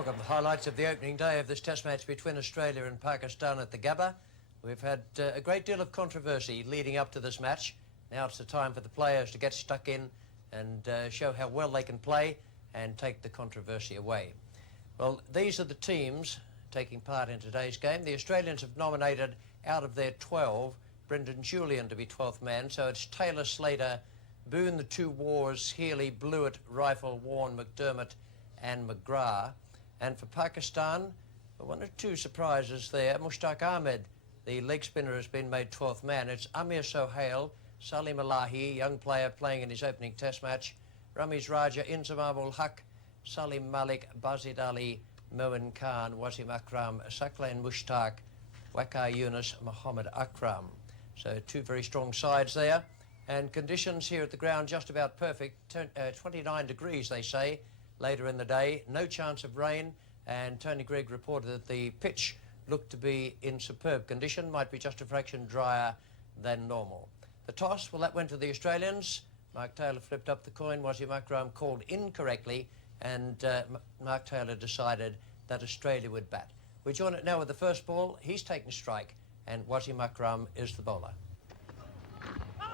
Look, of the highlights of the opening day of this test match between Australia and Pakistan at the Gabba. We've had a great deal of controversy leading up to this match. Now it's the time for the players to get stuck in and show how well they can play and take the controversy away. Well, these are the teams taking part in today's game. The Australians have nominated, out of their 12, Brendan Julian to be 12th man. So it's Taylor, Slater, Boone, the two Wars, Healy, Blewett, Rifle, Warren, McDermott and McGrath. And for Pakistan, one or two surprises there. Mushtaq Ahmed, the leg spinner, has been made 12th man. It's Amir Sohail, Salim Alahi, young player playing in his opening test match, Ramiz Raja, Inzamam ul Haq, Salim Malik, Bazid Ali, Moin Khan, Wasim Akram, Saqlain Mushtaq, Waqar Younis, Muhammad Akram. So two very strong sides there. And conditions here at the ground just about perfect. 29 degrees, they say, later in the day. No chance of rain. And Tony Greig reported that the pitch looked to be in superb condition. Might be just a fraction drier than normal. The toss, well, that went to the Australians. Mark Taylor flipped up the coin. Wasim Akram called incorrectly. And Mark Taylor decided that Australia would bat. We join it now with the first ball. He's taken strike. And Wasim Akram is the bowler.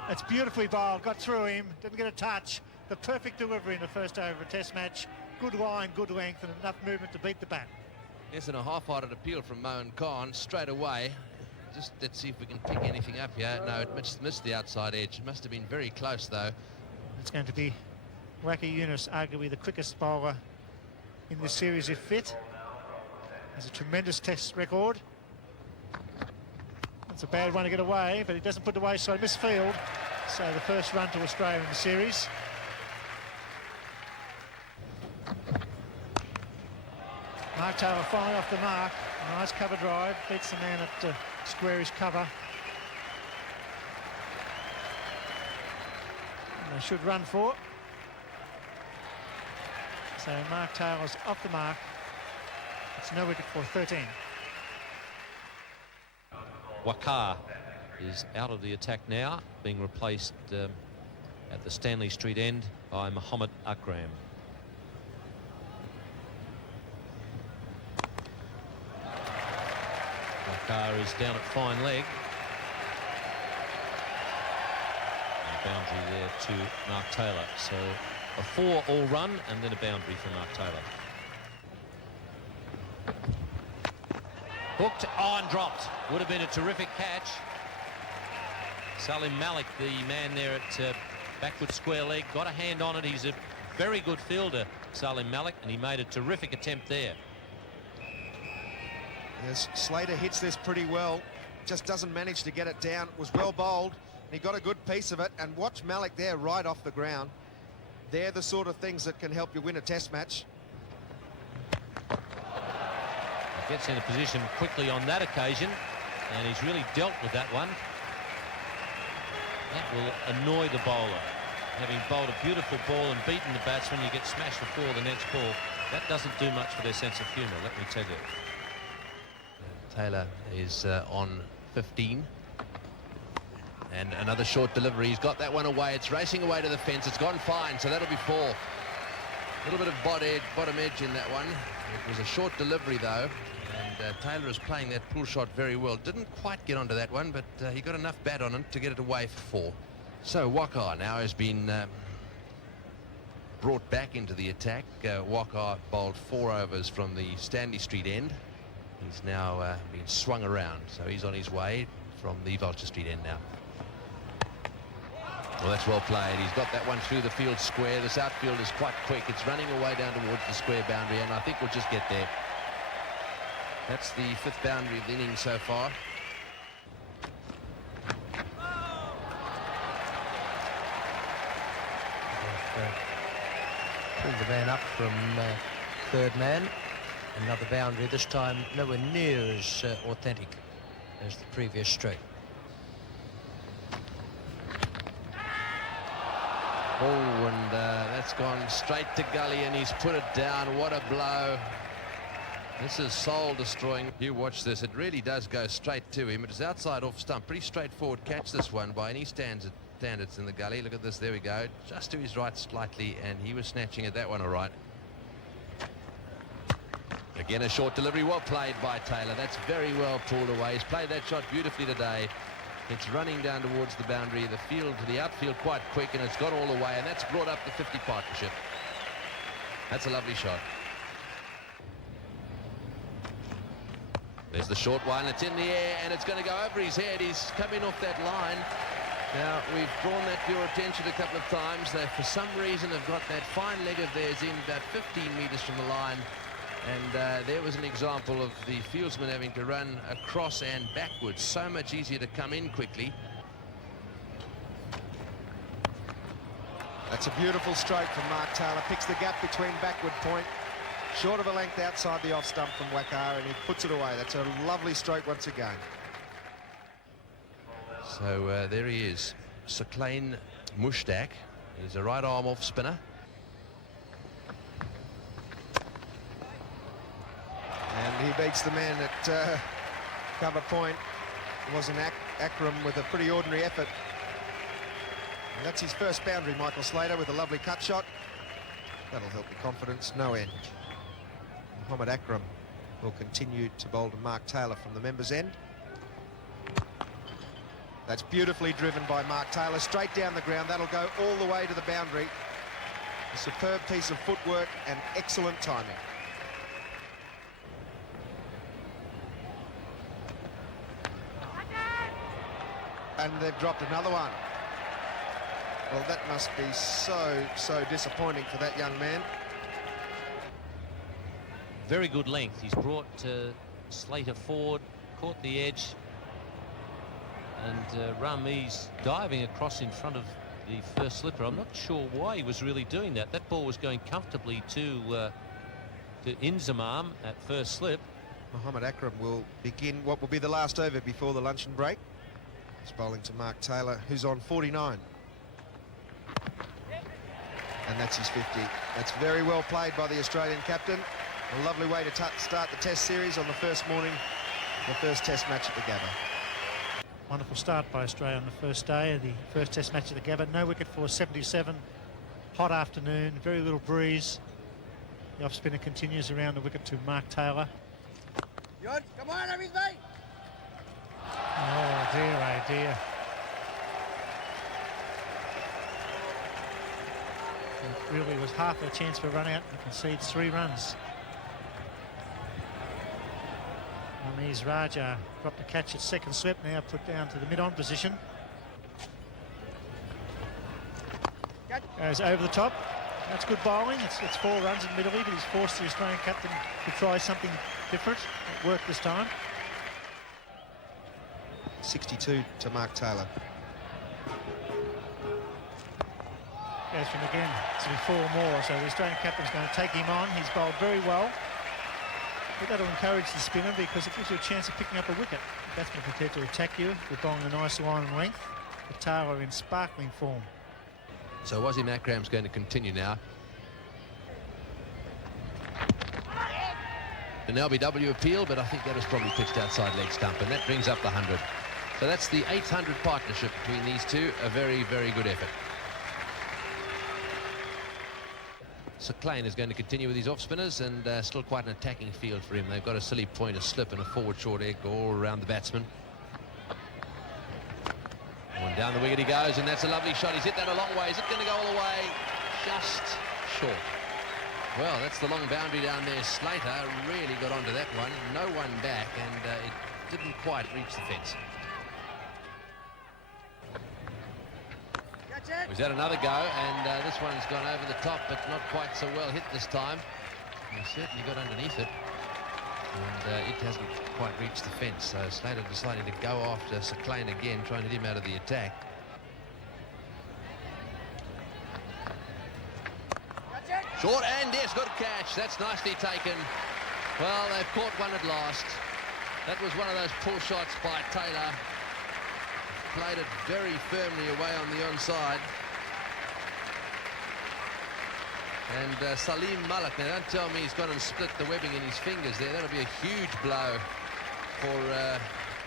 It's beautifully bowled, got through him, didn't get a touch. The perfect delivery in the first over of a test match. Good line, good length and enough movement to beat the bat. Yes, and a half-hearted appeal from Moin Khan straight away. Just let's see if we can pick anything up here. No, it missed the outside edge. It must have been very close though. It's going to be Waqar Younis, arguably the quickest bowler in this series if fit. Has a tremendous test record. It's a bad one to get away, but he doesn't put it away, so misfield. So the first run to Australia in the series. Mark Taylor finally off the mark. A nice cover drive, beats the man at squarish cover. And they should run for it. So Mark Taylor's off the mark. It's no wicket for 13. Waqar is out of the attack now, being replaced at the Stanley Street end by Muhammad Akram. Waqar is down at fine leg. And a boundary there to Mark Taylor. So a 4-all run and then a boundary for Mark Taylor. Hooked on, dropped. Would have been a terrific catch. Salim Malik, the man there at backward square leg, got a hand on it. He's a very good fielder, Salim Malik, and he made a terrific attempt there. Yes, Slater hits this pretty well. Just doesn't manage to get it down. It was well bowled. He got a good piece of it. And watch Malik there right off the ground. They're the sort of things that can help you win a test match. Gets into position quickly on that occasion, and he's really dealt with that one. That will annoy the bowler. Having bowled a beautiful ball and beaten the batsman, you get smashed before the next ball. That doesn't do much for their sense of humour, let me tell you. Taylor is on 15. And another short delivery. He's got that one away. It's racing away to the fence. It's gone fine, so that'll be 4. A little bit of bottom edge in that one. It was a short delivery though. And Taylor is playing that pull shot very well. Didn't quite get onto that one, but he got enough bat on it to get it away for 4. So Waqar now has been brought back into the attack. Waqar bowled 4 overs from the Stanley Street end. He's now been swung around, so he's on his way from the Vulture Street end now. Well, that's well played. He's got that one through the field square. This outfield is quite quick. It's running away down towards the square boundary, and I think we'll just get there. That's the 5th boundary of the innings so far. Pulled the man up from 3rd man. Another boundary, this time nowhere near as authentic as the previous stroke. Oh, and that's gone straight to gully, and he's put it down. What a blow. This is soul-destroying. You watch this. It really does go straight to him. It is outside off stump. Pretty straightforward catch, this one, by any standards in the gully. Look at this. There we go. Just to his right slightly, and he was snatching at that one all right. Again, a short delivery, well played by Taylor. That's very well pulled away. He's played that shot beautifully today. It's running down towards the boundary of the field to the outfield quite quick, and it's got all the way, and that's brought up the 50 partnership. That's a lovely shot. There's the short one. It's in the air, and it's going to go over his head. He's coming off that line. Now, we've drawn that to your attention a couple of times. They, for some reason, have got that fine leg of theirs in about 15 metres from the line. And there was an example of the fieldsman having to run across and backwards. So much easier to come in quickly. That's a beautiful stroke from Mark Taylor. Picks the gap between backward point. Short of a length outside the off stump from Wakar, and he puts it away. That's a lovely stroke once again. So there he is. Saqlain Mushtaq. He's a right arm off spinner. And he beats the man at cover point. It was an Akram with a pretty ordinary effort. And that's his first boundary, Michael Slater, with a lovely cut shot. That'll help your confidence no end. Mohamed Akram will continue to bowl to Mark Taylor from the members' end. That's beautifully driven by Mark Taylor, straight down the ground. That'll go all the way to the boundary. A superb piece of footwork and excellent timing. And they've dropped another one. Well, that must be so disappointing for that young man. Very good length. He's brought Slater forward, caught the edge, and Ramiz diving across in front of the first slipper. I'm not sure why he was really doing that. That ball was going comfortably to Inzamam at first slip. Mohamed Akram will begin what will be the last over before the luncheon break. He's bowling to Mark Taylor, who's on 49. And that's his 50. That's very well played by the Australian captain. A lovely way to start the Test series on the first morning, the first Test match at the Gabba. Wonderful start by Australia on the first day of the first Test match at the Gabba. No wicket for 77. Hot afternoon, very little breeze. The off spinner continues around the wicket to Mark Taylor. Come on, everybody! Oh dear, oh dear. It really was half a chance for a run out and concedes 3 runs. Ramiz Raja dropped a catch at second slip, now put down to the mid-on position. Goes over the top. That's good bowling. It's 4 runs admittedly, but he's forced the Australian captain to try something different. It worked this time. 62 to Mark Taylor. Goes from again to be 4 more, so the Australian captain's going to take him on. He's bowled very well. But that'll encourage the spinner because it gives you a chance of picking up a wicket. The batsman prepared to attack you. You're bowling a nice line and length. But Taylor in sparkling form. So Wasim Akram's going to continue now. An LBW appeal, but I think that was probably pitched outside leg stump, and that brings up the 100. So that's the 800 partnership between these two. A very, very good effort. Saqlain is going to continue with his off spinners, and still quite an attacking field for him. They've got a silly point, a slip, and a forward short egg all around the batsman. And down the wicket he goes, and that's a lovely shot. He's hit that a long way. Is it going to go all the way? Just short. Well, that's the long boundary down there. Slater really got onto that one. No one back, and it didn't quite reach the fence. He's had another go, and this one's gone over the top, but not quite so well hit this time. He certainly got underneath it, and it hasn't quite reached the fence. So Slater decided to go after Saqlain again, trying to get him out of the attack. Short, and yes, good catch. That's nicely taken. Well, they've caught one at last. That was one of those pull shots by Taylor. Played it very firmly away on the onside. And Salim Malik, now don't tell me he's gone and split the webbing in his fingers there. That'll be a huge blow for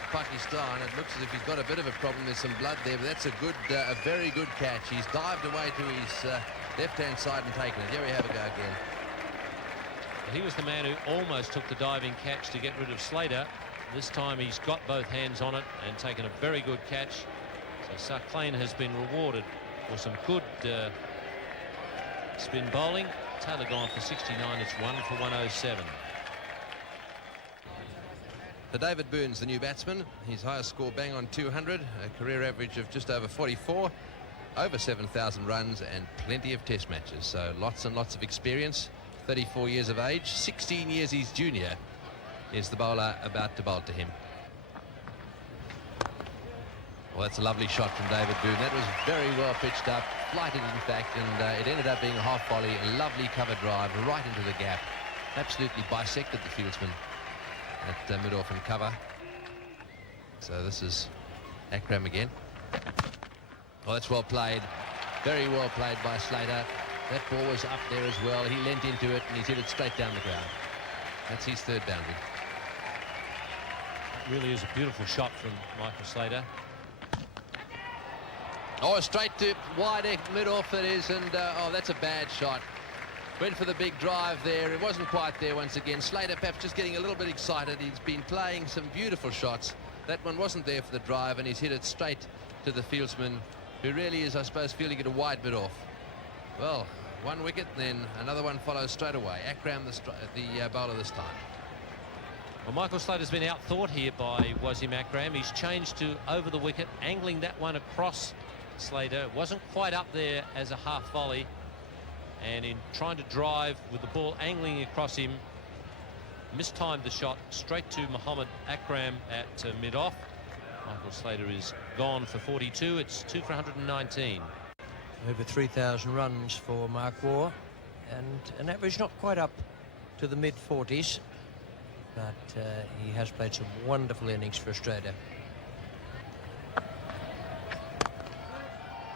Pakistan. It looks as if he's got a bit of a problem. There's some blood there, but that's a very good catch. He's dived away to his left-hand side and taken it. Here we have a go again. He was the man who almost took the diving catch to get rid of Slater. This time he's got both hands on it and taken a very good catch. So Sarclane has been rewarded for some good spin bowling. Taylor gone for 69. It's 1 for 107. For David Burns, the new batsman, his highest score bang on 200, a career average of just over 44, over 7,000 runs and plenty of test matches. So lots and lots of experience. 34 years of age, 16 years his junior, is the bowler about to bowl to him. Well, that's a lovely shot from David Boone. That was very well pitched up, flighted in fact, and it ended up being a half volley, a lovely cover drive right into the gap. Absolutely bisected the fieldsman at mid-off and cover. So this is Akram again. Oh, that's well played. Very well played by Slater. That ball was up there as well. He leant into it and he's hit it straight down the ground. That's his third boundary. It really is a beautiful shot from Michael Slater. Oh, straight to wide mid-off it is, and oh, that's a bad shot. Went for the big drive there. It wasn't quite there once again. Slater perhaps just getting a little bit excited. He's been playing some beautiful shots. That one wasn't there for the drive, and he's hit it straight to the fieldsman, who really is, I suppose, feeling it a wide bit off. Well, one wicket, then another one follows straight away. Akram, the bowler this time. Well, Michael Slater's been outthought here by Wasim Akram. He's changed to over the wicket, angling that one across Slater. It wasn't quite up there as a half volley, and in trying to drive with the ball angling across him, mistimed the shot straight to Mohammad Akram at mid-off. Michael Slater is gone for 42. It's 2 for 119. Over 3,000 runs for Mark Waugh, and an average not quite up to the mid-40s, but he has played some wonderful innings for Australia.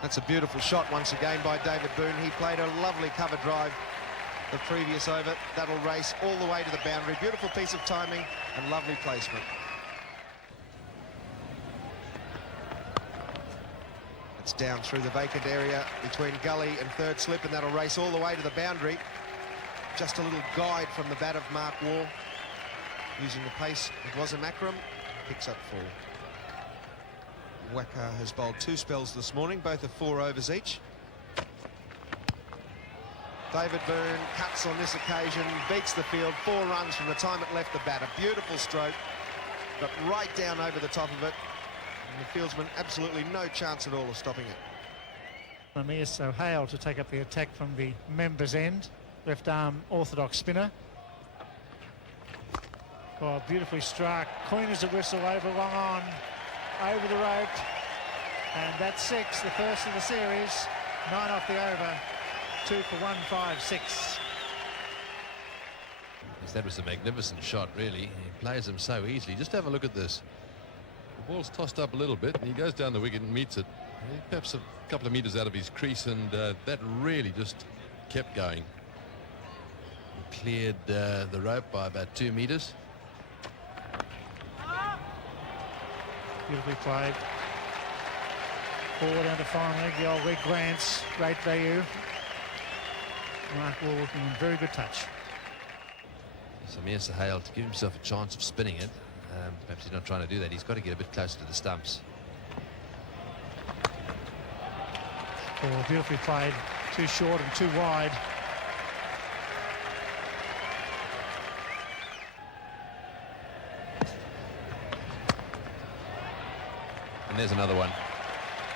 That's a beautiful shot once again by David Boone. He played a lovely cover drive the previous over. That'll race all the way to the boundary. Beautiful piece of timing and lovely placement. It's down through the vacant area between gully and third slip, and that'll race all the way to the boundary. Just a little guide from the bat of Mark Waugh. Using the pace of Wasim Akram, picks up 4. Wacker has bowled 2 spells this morning, both of 4 overs each. David Boone cuts on this occasion, beats the field, 4 runs from the time it left the bat. A beautiful stroke, but right down over the top of it. And the fieldsman absolutely no chance at all of stopping it. Amir Sohail to take up the attack from the members' end. Left arm orthodox spinner. Oh, beautifully struck. Queen as a whistle over long on. Over the rope. And that's 6, the first of the series. 9 off the over. 2 for 156. Yes, that was a magnificent shot, really. He plays them so easily. Just have a look at this. The ball's tossed up a little bit, and he goes down the wicket and meets it. Perhaps a couple of metres out of his crease, and that really just kept going. He cleared the rope by about 2 metres. Beautifully played. Forward down to fine leg, the old leg glance. Great value. Mark Waugh working in very good touch. Samir Sohail, to give himself a chance of spinning it. Perhaps he's not trying to do that. He's got to get a bit closer to the stumps. Oh, beautifully played. Too short and too wide. And there's another one.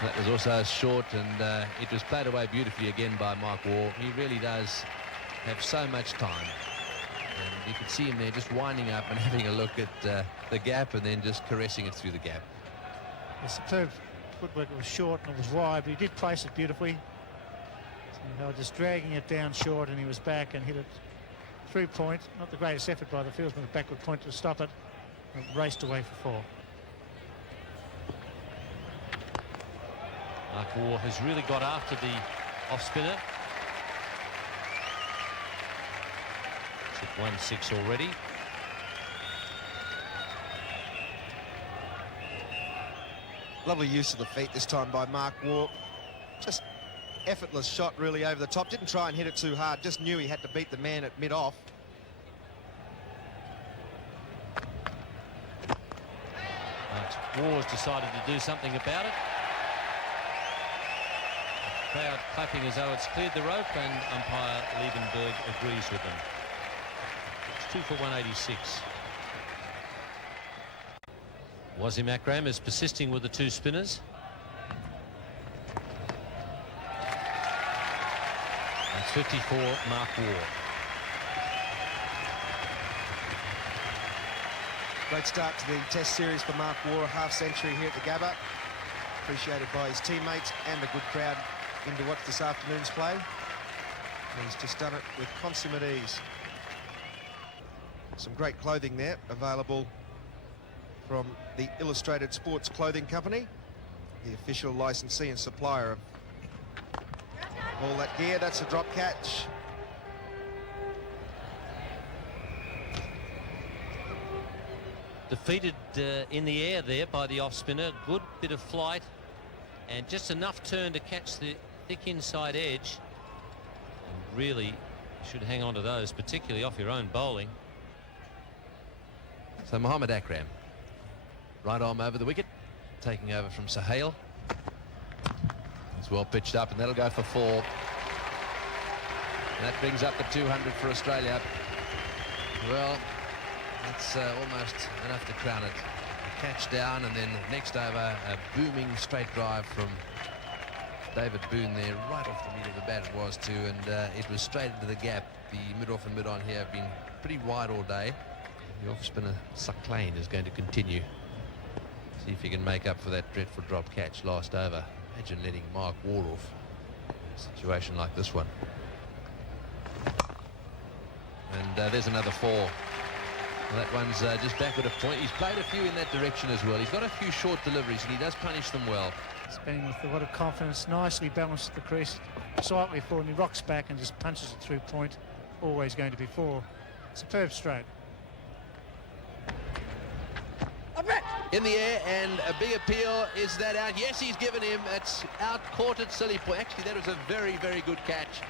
That was also short, and it was played away beautifully again by Mark Waugh. He really does have so much time. And you could see him there just winding up and having a look at the gap and then just caressing it through the gap. The superb footwork. It was short and it was wide, but he did place it beautifully. So they were just dragging it down short, and he was back and hit it through point. Not the greatest effort by the fieldsman at backward point to stop it. And it raced away for 4. Mark Waugh has really got after the off-spinner. It's at 1-6 already. Lovely use of the feet this time by Mark Waugh. Just effortless shot really over the top. Didn't try and hit it too hard. Just knew he had to beat the man at mid-off. War has decided to do something about it. The crowd clapping as though it's cleared the rope, and umpire Liebenberg agrees with them. It's 2 for 186. Wasim Akram is persisting with the two spinners. That's 54, Mark War. Great start to the Test series for Mark War, a half-century here at the Gabba. Appreciated by his teammates and a good crowd in to watch this afternoon's play. And he's just done it with consummate ease. Some great clothing there available from the Illustrated Sports Clothing Company, the official licensee and supplier of all that gear. That's a drop catch. Defeated in the air there by the off spinner. Good bit of flight and just enough turn to catch the thick inside edge. And really should hang on to those, particularly off your own bowling. So Mohammad Akram, right arm over the wicket, taking over from Sahel. It's well pitched up, and that'll go for 4. And that brings up the 200 for Australia. Well, that's almost enough to crown it. A catch down, and then next over, a booming straight drive from David Boone there, right off the meat of the bat it was too, and it was straight into the gap. The mid-off and mid-on here have been pretty wide all day. The off-spinner Sucklane is going to continue. See if he can make up for that dreadful drop catch last over. Imagine letting Mark War off in a situation like this one. And there's another 4. Well, that one's just backward of point. He's played a few in that direction as well. He's got a few short deliveries, and he does punish them well. Spinning with a lot of confidence, nicely balanced at the crease, slightly forward, and he rocks back and just punches it through point. Always going to be 4. Superb stroke. In the air, and a big appeal. Is that out? Yes, he's given him. It's out, caught at silly point. Actually, that was a very, very good catch.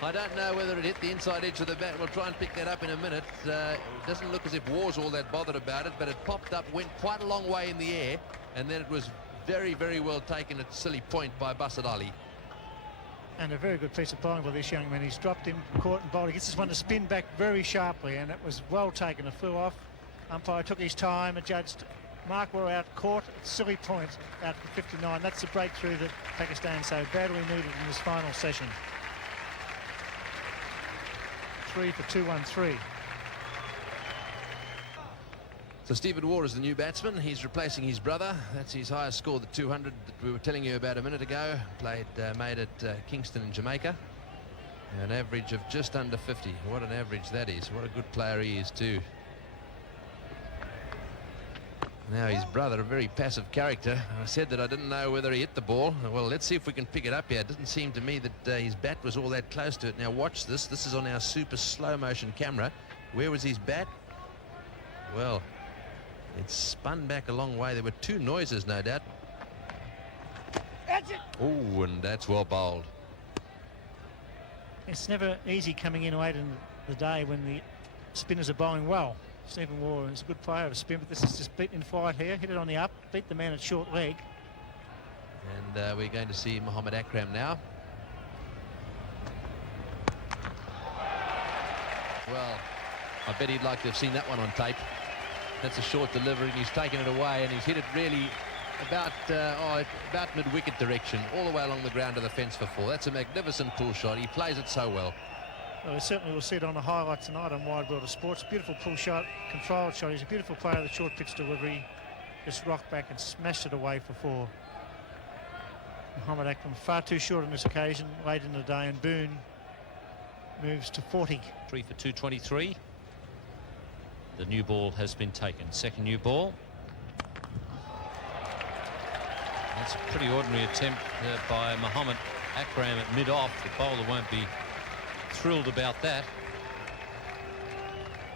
I don't know whether it hit the inside edge of the bat. We'll try and pick that up in a minute. It doesn't look as if War's all that bothered about it, but it popped up, went quite a long way in the air, and then it was very, very well taken at silly point by Basad Ali. And a very good piece of bowling by this young man. He's dropped him, caught and bowled. He gets this one to spin back very sharply, and it was well taken. It flew off. Umpire took his time, adjudged Mark War out, caught at silly point out for 59. That's the breakthrough that Pakistan so badly needed in this final session. 3 for 213. So Stephen War is the new batsman. He's replacing his brother. That's his highest score, the 200 that we were telling you about a minute ago. Made at Kingston in Jamaica. An average of just under 50. What an average that is. What a good player he is too. Now his brother, a very passive character. I said that I didn't know whether he hit the ball. Well, let's see if we can pick it up here. It doesn't seem to me that his bat was all that close to it. Now watch this. This is on our super slow motion camera. Where was his bat? Well, it spun back a long way. There were 2 noises, no doubt. Oh, and that's well bowled. It's never easy coming in late in the day when the spinners are bowling well. Stephen War is a good player of spin, but this is just beaten in flight here. Hit it on the up, beat the man at short leg. And we're going to see Mohammad Akram now. Well, I bet he'd like to have seen that one on tape. That's a short delivery, and he's taken it away, and he's hit it really about mid-wicket direction, all the way along the ground to the fence for 4. That's a magnificent pull shot. He plays it so well. Well, we certainly will see it on the highlight tonight on Wide World of Sports. Beautiful pull shot, controlled shot. He's a beautiful player of the short pitch delivery. Just rocked back and smashed it away for 4. Mohammad Akram far too short on this occasion, late in the day, and Boone moves to 40. 3 for 223. The new ball has been taken. Second new ball. That's a pretty ordinary attempt by Mohammad Akram at mid-off. The bowler won't be thrilled about that,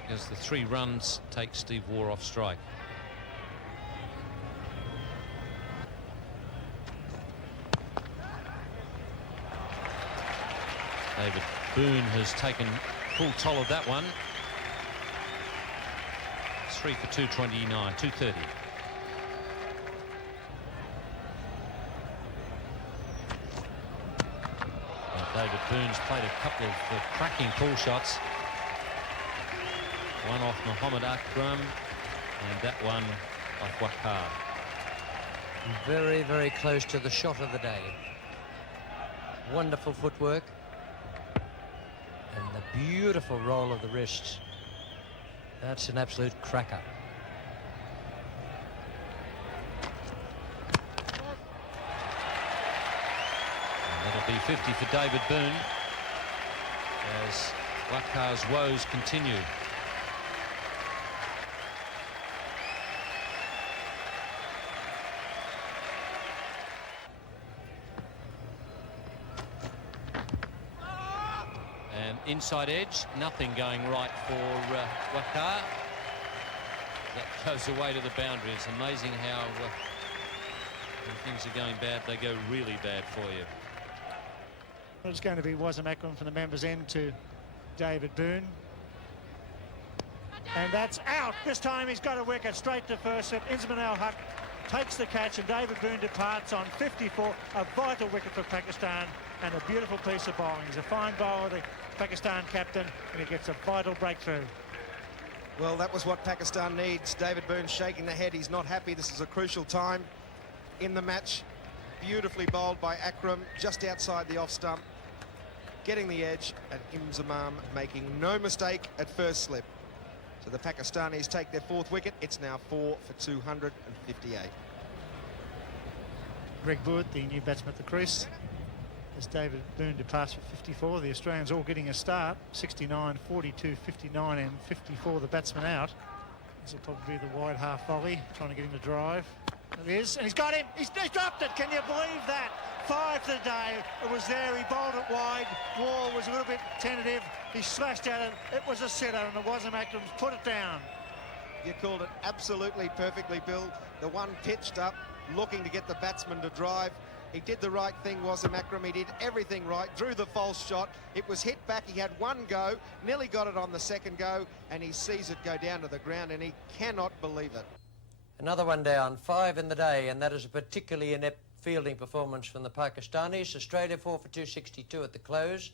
because the 3 runs take Steve War off strike. David Boone has taken full toll of that one. 3 for 229, 230. David Boone's played a couple of cracking pull shots. One off Mohamed Akram and that one off Waqar. Very, very close to the shot of the day. Wonderful footwork. And the beautiful roll of the wrists. That's an absolute cracker. And that'll be 50 for David Boone as Waqar's woes continue. Inside edge, nothing going right for Waqar. That goes away to the boundary. It's amazing how when things are going bad, they go really bad for you. Well, it's going to be Wasim Akram from the members' end to David Boone. And that's out. This time he's got a wicket straight to first slip. Inzamam Al-Haq takes the catch and David Boone departs on 54. A vital wicket for Pakistan and a beautiful piece of bowling. He's a fine bowler, the Pakistan captain, and he gets a vital breakthrough. Well, that was what Pakistan needs. David Boone shaking the head. He's not happy. This is a crucial time in the match. Beautifully bowled by Akram, just outside the off stump, getting the edge, and Inzamam making no mistake at first slip. So the Pakistanis take their fourth wicket. It's now 4 for 258. Greg Boord, the new batsman at the crease, as David Boone departs for 54. The Australians all getting a start. 69, 42, 59 and 54 the batsman out. This will probably be the wide half volley, trying to get him to drive. It is, and he's got him. He's dropped it. Can you believe that? 5 for the day. It was there. He bowled it wide. Wall was a little bit tentative. He slashed at it. It was a sitter, and the Wasim Akram's put it down. You called it absolutely perfectly, Bill. The one pitched up, looking to get the batsman to drive. He did the right thing, Wasim Akram. He did everything right, drew the false shot. It was hit back. He had one go, nearly got it on the second go, and he sees it go down to the ground, and he cannot believe it. Another one down, 5 in the day, and that is a particularly inept fielding performance from the Pakistanis. Australia 4 for 262 at the close.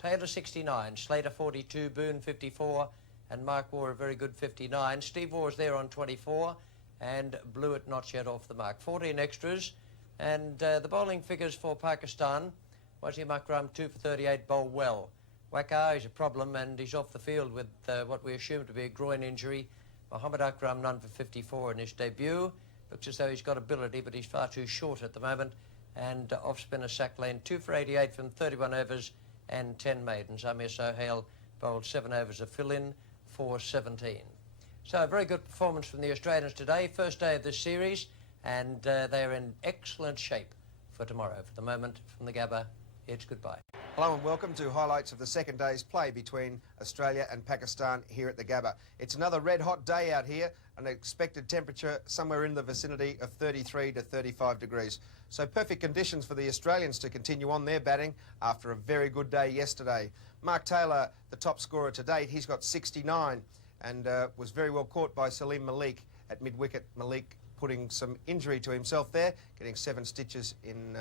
Taylor 69, Slater 42, Boone 54, and Mark Waugh a very good 59. Steve Waugh was there on 24, and blew it not yet off the mark. 14 extras. And the bowling figures for Pakistan, Wasim Akram 2 for 38, bowled well. Waqar is a problem and he's off the field with what we assume to be a groin injury. Mohamed Akram none for 54 in his debut. Looks as though he's got ability, but he's far too short at the moment. And off-spinner Sack Lane 2 for 88 from 31 overs and 10 maidens. Amir Sohail bowled 7 overs of fill-in for 17. So a very good performance from the Australians today. First day of this series. And they're in excellent shape for tomorrow. For the moment, from the Gabba, it's goodbye. Hello and welcome to highlights of the second day's play between Australia and Pakistan here at the Gabba. It's another red-hot day out here, an expected temperature somewhere in the vicinity of 33 to 35 degrees. So perfect conditions for the Australians to continue on their batting after a very good day yesterday. Mark Taylor, the top scorer to date, he's got 69 and was very well caught by Salim Malik at mid-wicket. Malik putting some injury to himself there, getting 7 stitches in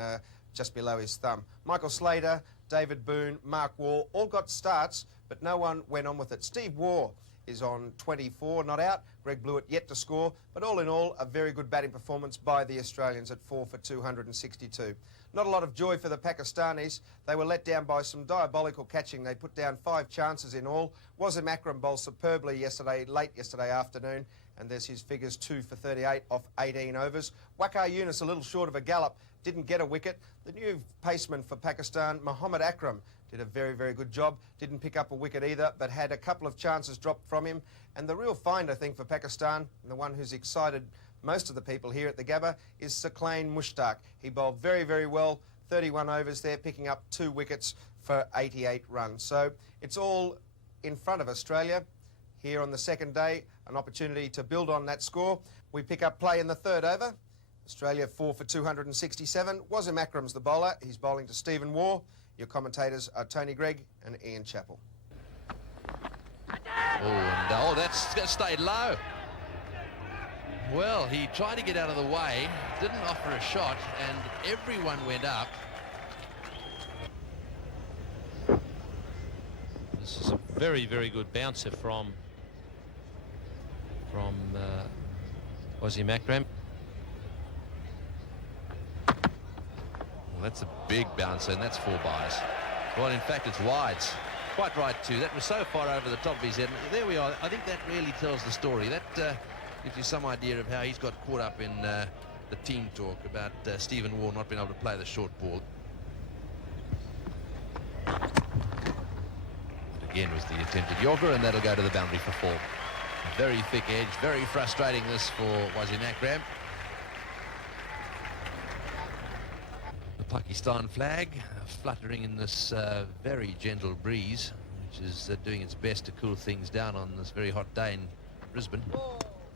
just below his thumb. Michael Slater, David Boone, Mark Waugh all got starts, but no one went on with it. Steve Waugh is on 24, not out. Greg Blewett yet to score, but all in all, a very good batting performance by the Australians at 4 for 262. Not a lot of joy for the Pakistanis. They were let down by some diabolical catching. They put down 5 chances in all. Wasim Akram bowled superbly late yesterday afternoon, and there's his figures 2 for 38 off 18 overs. Waqar Younis a little short of a gallop, didn't get a wicket. The new paceman for Pakistan, Mohamed Akram, did a very, very good job. Didn't pick up a wicket either, but had a couple of chances dropped from him. And the real find, I think, for Pakistan, and the one who's excited most of the people here at the Gabba, is Saqlain Mushtaq. He bowled very, very well, 31 overs there, picking up 2 wickets for 88 runs. So it's all in front of Australia here on the second day, an opportunity to build on that score. We pick up play in the third over. Australia 4 for 267. Wasim Akram's the bowler. He's bowling to Stephen Waugh. Your commentators are Tony Gregg and Ian Chappell. Oh, that's stayed low. Well, he tried to get out of the way, didn't offer a shot, and everyone went up. This is a very, very good bouncer from Wazir Akram. Well, that's a big bouncer, and that's 4 byes. Well, in fact, it's wides. Quite right, too. That was so far over the top of his head. And there we are. I think that really tells the story. That gives you some idea of how he's got caught up in the team talk about Stephen Waugh not being able to play the short ball. But again was the attempted Yorker, and that'll go to the boundary for 4. Very thick edge, very frustrating this for Wazir Akram. The Pakistan flag fluttering in this very gentle breeze, which is doing its best to cool things down on this very hot day in Brisbane.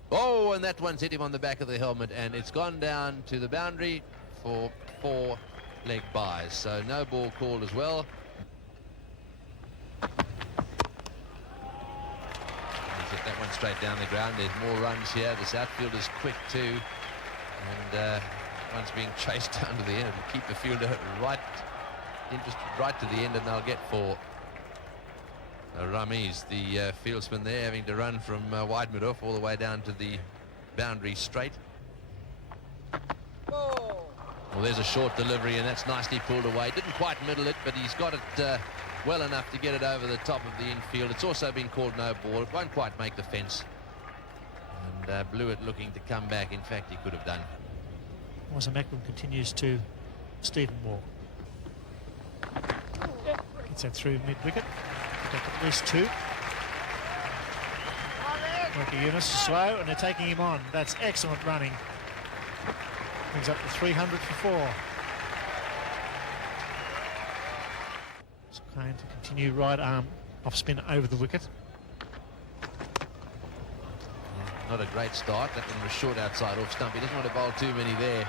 Oh, and that one's hit him on the back of the helmet, and it's gone down to the boundary for 4 leg byes. So no ball called as well. He's hit that one straight down the ground. There's more runs here. This outfield is quick too, and one's being chased down to the end. It'll keep the fielder right to the end, and they'll get 4. Ramiz, the fieldsman there, having to run from Widemeadoff all the way down to the boundary straight. Well, there's a short delivery, and that's nicely pulled away. Didn't quite middle it, but he's got it well enough to get it over the top of the infield. It's also been called no ball. It won't quite make the fence. And Blewett looking to come back. In fact, he could have done. Wazir Akram continues to Stephen Waugh. Gets that through mid-wicket. At least 2. Ricky Yunus slow, and they're taking him on. That's excellent running. Brings up to 300 for 4. Klein to continue right arm off spin over the wicket. Not a great start. That one was short outside off stump. He doesn't want to bowl too many there,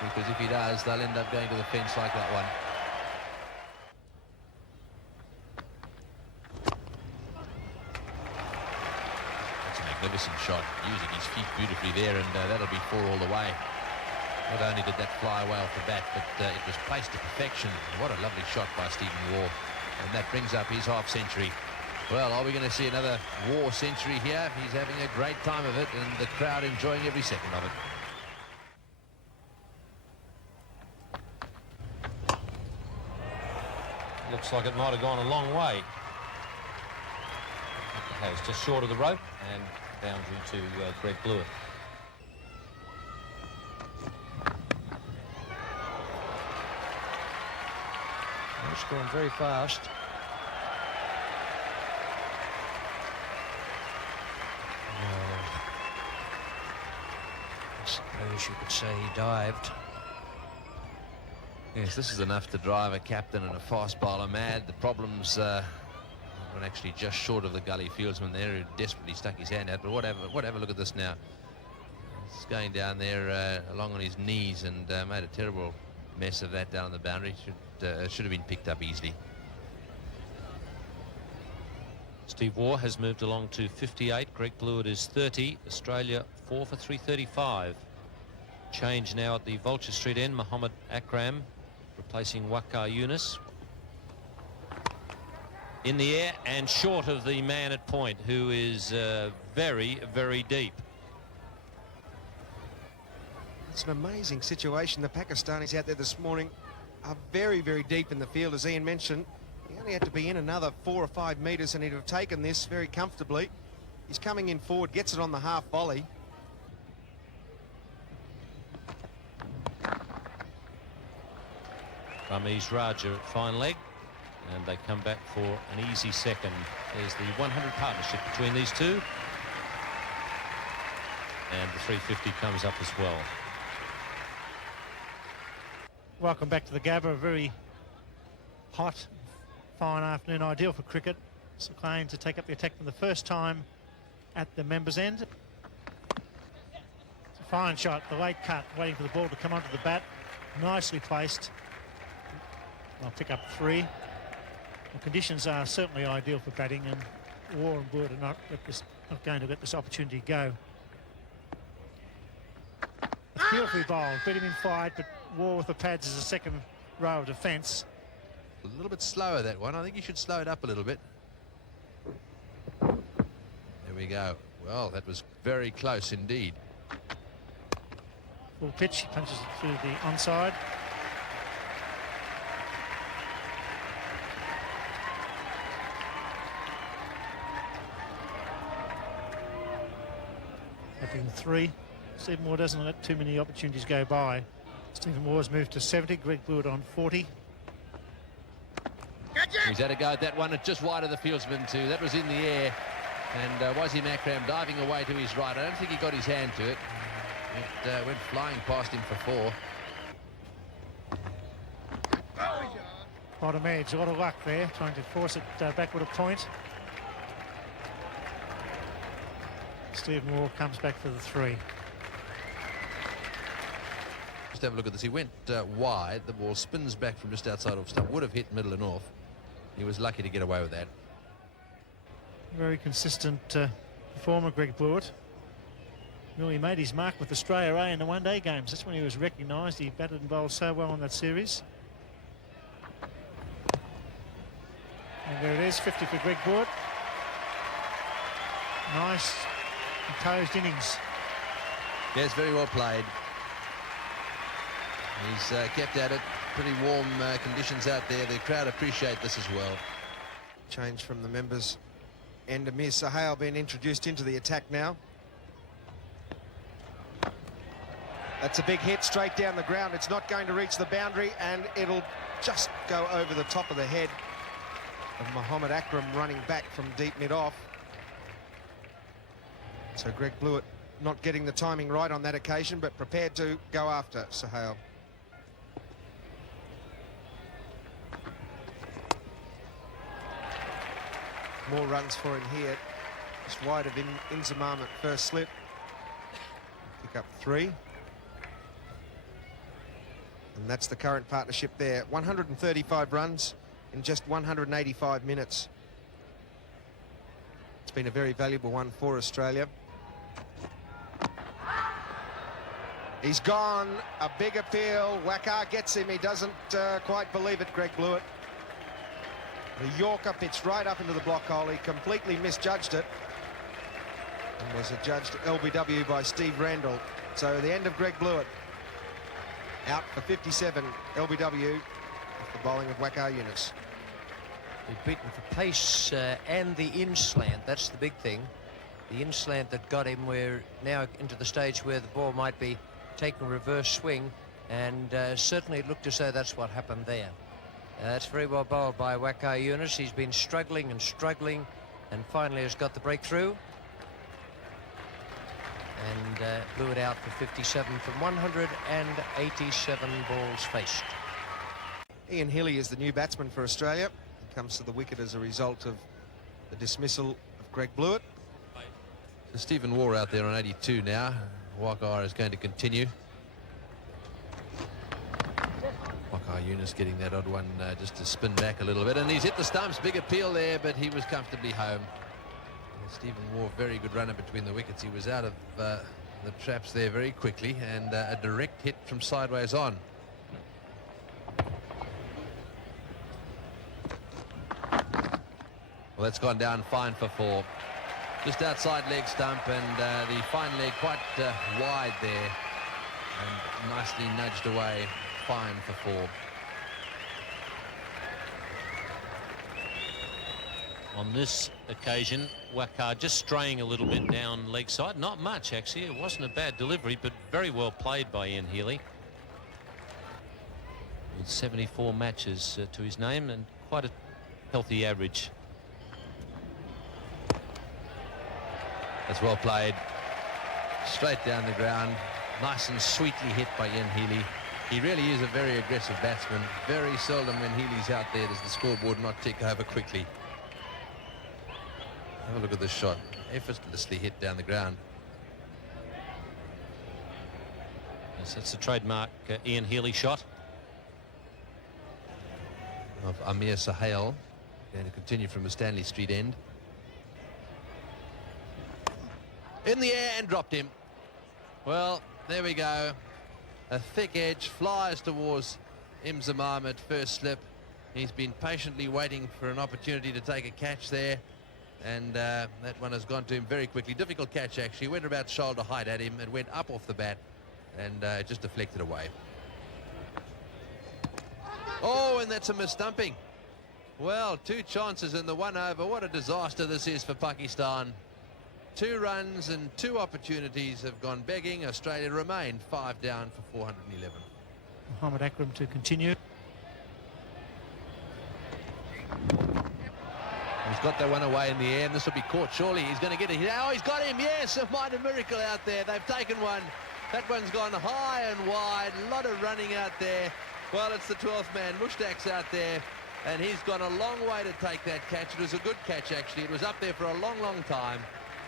because if he does, they'll end up going to the fence like that one. Magnificent shot, using his feet beautifully there, and that'll be 4 all the way. Not only did that fly away off the bat, but it was placed to perfection. What a lovely shot by Stephen Waugh, and that brings up his half-century. Well, are we going to see another Waugh century here? He's having a great time of it, and the crowd enjoying every second of it. Looks like it might have gone a long way. Okay, it's just short of the rope, and boundary to Greg Blewett. It's going very fast. I suppose you could say he dived. Yes, this is enough to drive a captain and a fast bowler mad. The problem's were actually just short of the gully fieldsman there, who desperately stuck his hand out. But whatever, look at this now. It's going down there along on his knees, and made a terrible mess of that down on the boundary. Should have been picked up easily. Steve Waugh has moved along to 58. Greg Blewett is 30. Australia 4 for 335. Change now at the Vulture Street end. Mohammad Akram replacing Waqar Yunus. In the air and short of the man at point, who is very, very deep. It's an amazing situation. The Pakistanis out there this morning are very, very deep in the field, as Ian mentioned. He only had to be in another 4 or 5 metres, and he'd have taken this very comfortably. He's coming in forward, gets it on the half volley. Ramiz Raja at fine leg, and they come back for an easy second. There's the 100 partnership between these two, and the 350 comes up as well. Welcome back to the Gabba. A very hot, fine afternoon, ideal for cricket. So Klein to take up the attack for the first time at the members' end. It's a fine shot, the late cut, waiting for the ball to come onto the bat. Nicely placed. I'll pick up 3. The conditions are certainly ideal for batting, and Waugh and Blewett are not going to let this opportunity go. It's beautifully bowled, beat him in flight, but Waugh with the pads as a second row of defence. A little bit slower, that one. I think you should slow it up a little bit. we go. Well, that was very close indeed. Full pitch, he punches it through the onside. Tapping 3. Stephen Moore doesn't let too many opportunities go by. Stephen Moore has moved to 70, Greg Blewett on 40. He's had a go at that one. It's just wide of the fieldsman too. That was in the air. And Wazim Akram diving away to his right. I don't think he got his hand to it. It went flying past him for 4. Bottom edge, a lot of luck there, trying to force it back with a point. Stephen Moore comes back for the 3. Just have a look at this. He went wide. The ball spins back from just outside off stump. Would have hit middle and off. He was lucky to get away with that. Very consistent performer, Greg Blewett. Really made his mark with Australia A in the one-day games. That's when he was recognised. He batted and bowled so well in that series. And there it is, 50 for Greg Blewett. Nice, composed innings. Yes, very well played. He's kept at it. Pretty warm conditions out there. The crowd appreciate this as well. Change from the members. And Amir Sahel being introduced into the attack now. That's a big hit straight down the ground. It's not going to reach the boundary, and it'll just go over the top of the head of Mohammad Akram running back from deep mid-off. So Greg Blewett not getting the timing right on that occasion, but prepared to go after Sahel. More runs for him here. Just wide of Inzamam at first slip. Pick up 3. And that's the current partnership there. 135 runs in just 185 minutes. It's been a very valuable one for Australia. He's gone. A big appeal. Waqar gets him. He doesn't quite believe it, Greg Blewett. The Yorker pitched right up into the block hole. He completely misjudged it and was adjudged LBW by Steve Randall. So the end of Greg Blewett. Out for 57, LBW, with the bowling of Waqar Younis. He's beaten for pace and the in-slant. That's the big thing. The in-slant that got him. We're now into the stage where the ball might be taking a reverse swing, and certainly it looked as though that's what happened there. That's very well bowled by Waqar Younis. He's been struggling and struggling, and finally has got the breakthrough. And blew it out for 57 from 187 balls faced. Ian Healy is the new batsman for Australia. He comes to the wicket as a result of the dismissal of Greg Blewett. So Stephen Moore out there on 82 now. Waqar is going to continue. Waqar Younis getting that odd one just to spin back a little bit, and he's hit the stumps. Big appeal there, but he was comfortably home. Stephen Moore, very good runner between the wickets. He was out of the traps there very quickly, and a direct hit from sideways on. Well, that's gone down fine for 4. Just outside leg stump, and the fine leg quite wide there, and nicely nudged away. Fine for 4. On this occasion, Waqar just straying a little bit down leg side. Not much, actually. It wasn't a bad delivery, but very well played by Ian Healy. With 74 matches to his name and quite a healthy average. That's well played. Straight down the ground. Nice and sweetly hit by Ian Healy. He really is a very aggressive batsman. Very seldom when Healy's out there does the scoreboard not tick over quickly. Have a look at this shot. Effortlessly hit down the ground. Yes, that's the trademark Ian Healy shot. Of Amir Sahel. Going to continue from the Stanley Street end. In the air and dropped him. Well, there we go. A thick edge flies towards Inzamam at first slip. He's been patiently waiting for an opportunity to take a catch there. And that one has gone to him very quickly. Difficult catch, actually. Went about shoulder height at him. It went up off the bat and it just deflected away. Oh, and that's a misstumping. Well, 2 chances in the 1 over. What a disaster this is for Pakistan. 2 runs and 2 opportunities have gone begging. Australia remain 5 down for 411. Mohammad Akram to continue. He's got that one away in the air, and this will be caught, surely. He's going to get it. Oh, he's got him, yes, a minor miracle out there. They've taken one. That one's gone high and wide. A lot of running out there. Well, it's the 12th man. Mushtaq's out there, and he's gone a long way to take that catch. It was a good catch, actually. It was up there for a long, long time.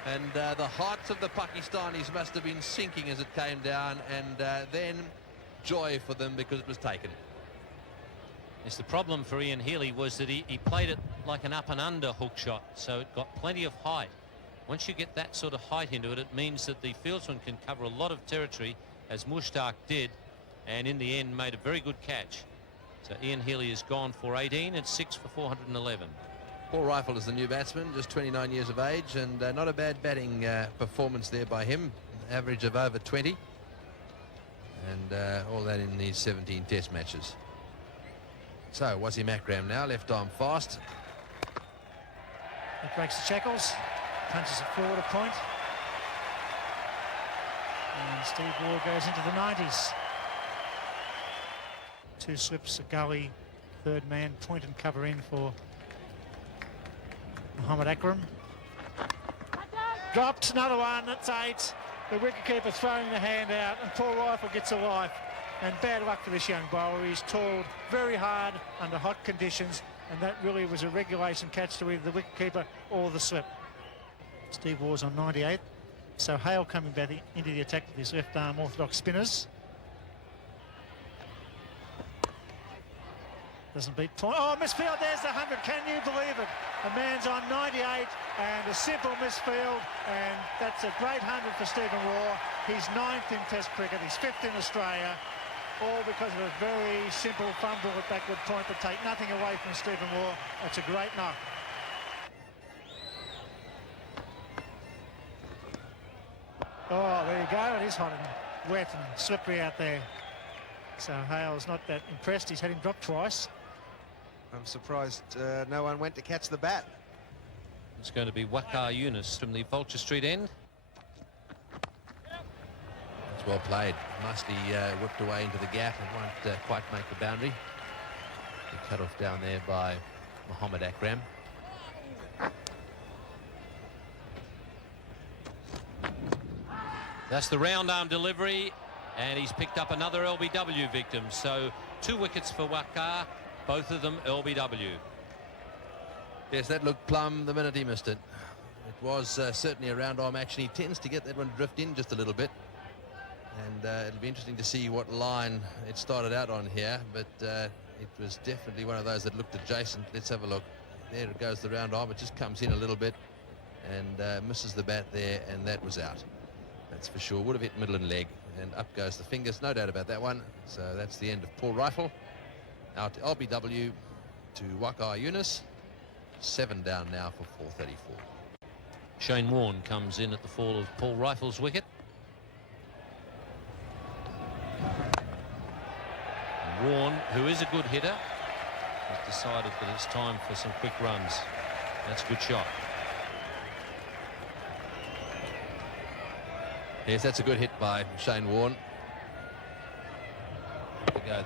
And the hearts of the Pakistanis must have been sinking as it came down, and then joy for them because it was taken. Yes, the problem for Ian Healy was that he played it like an up and under hook shot, so it got plenty of height. Once you get that sort of height into it, it means that the fieldsman can cover a lot of territory, as Mushtaq did, and in the end made a very good catch. So Ian Healy has gone for 18 and 6 for 411. Paul Rifle is the new batsman, just 29 years of age, and not a bad batting performance there by him. Average of over 20, and all that in these 17 test matches. So Wasim Akram now, left arm fast. It breaks the shackles, punches it forward a point. And Steve Waugh goes into the 90s. 2 slips, a gully, 3rd man, point and cover in for Mohammad Akram. Dropped, another one, that's 8. The wicketkeeper throwing the hand out, and Paul Rifle gets a life. And bad luck for this young bowler. He's toiled very hard under hot conditions, and that really was a regulation catch to either the wicketkeeper or the slip. Steve Waugh's on 98. So Hale coming back into the attack with his left arm orthodox spinners. Doesn't beat point. Oh, misfield, there's the 100. Can you believe it? A man's on 98 and a simple misfield, and that's a great 100 for Stephen Waugh. He's 9th in Test cricket. He's 5th in Australia. All because of a very simple fumble at backward point, but take nothing away from Stephen Waugh. That's a great knock. Oh, there you go. It is hot and wet and slippery out there. So Hale's not that impressed. He's had him drop twice. I'm surprised no one went to catch the bat. It's going to be Waqar Yunus from the Vulture Street end. It's well played. Musty whipped away into the gap and won't quite make the boundary. The cut off down there by Mohammad Akram. That's the round arm delivery, and he's picked up another LBW victim. So 2 wickets for Waqar, both of them LBW. Yes, that looked plumb the minute he missed it. It was certainly a round arm action. He tends to get that one drift in just a little bit. And it'll be interesting to see what line it started out on here, but it was definitely one of those that looked adjacent. Let's have a look. There it goes, the round arm. It just comes in a little bit and misses the bat there, and that was out. That's for sure. Would have hit middle and leg, and up goes the fingers. No doubt about that one. So that's the end of Paul Rifle. Out to LBW to Waqar Yunus. 7 down now for 434. Shane Warne comes in at the fall of Paul Rifle's wicket. Warne, who is a good hitter, has decided that it's time for some quick runs. That's a good shot. Yes, that's a good hit by Shane Warne.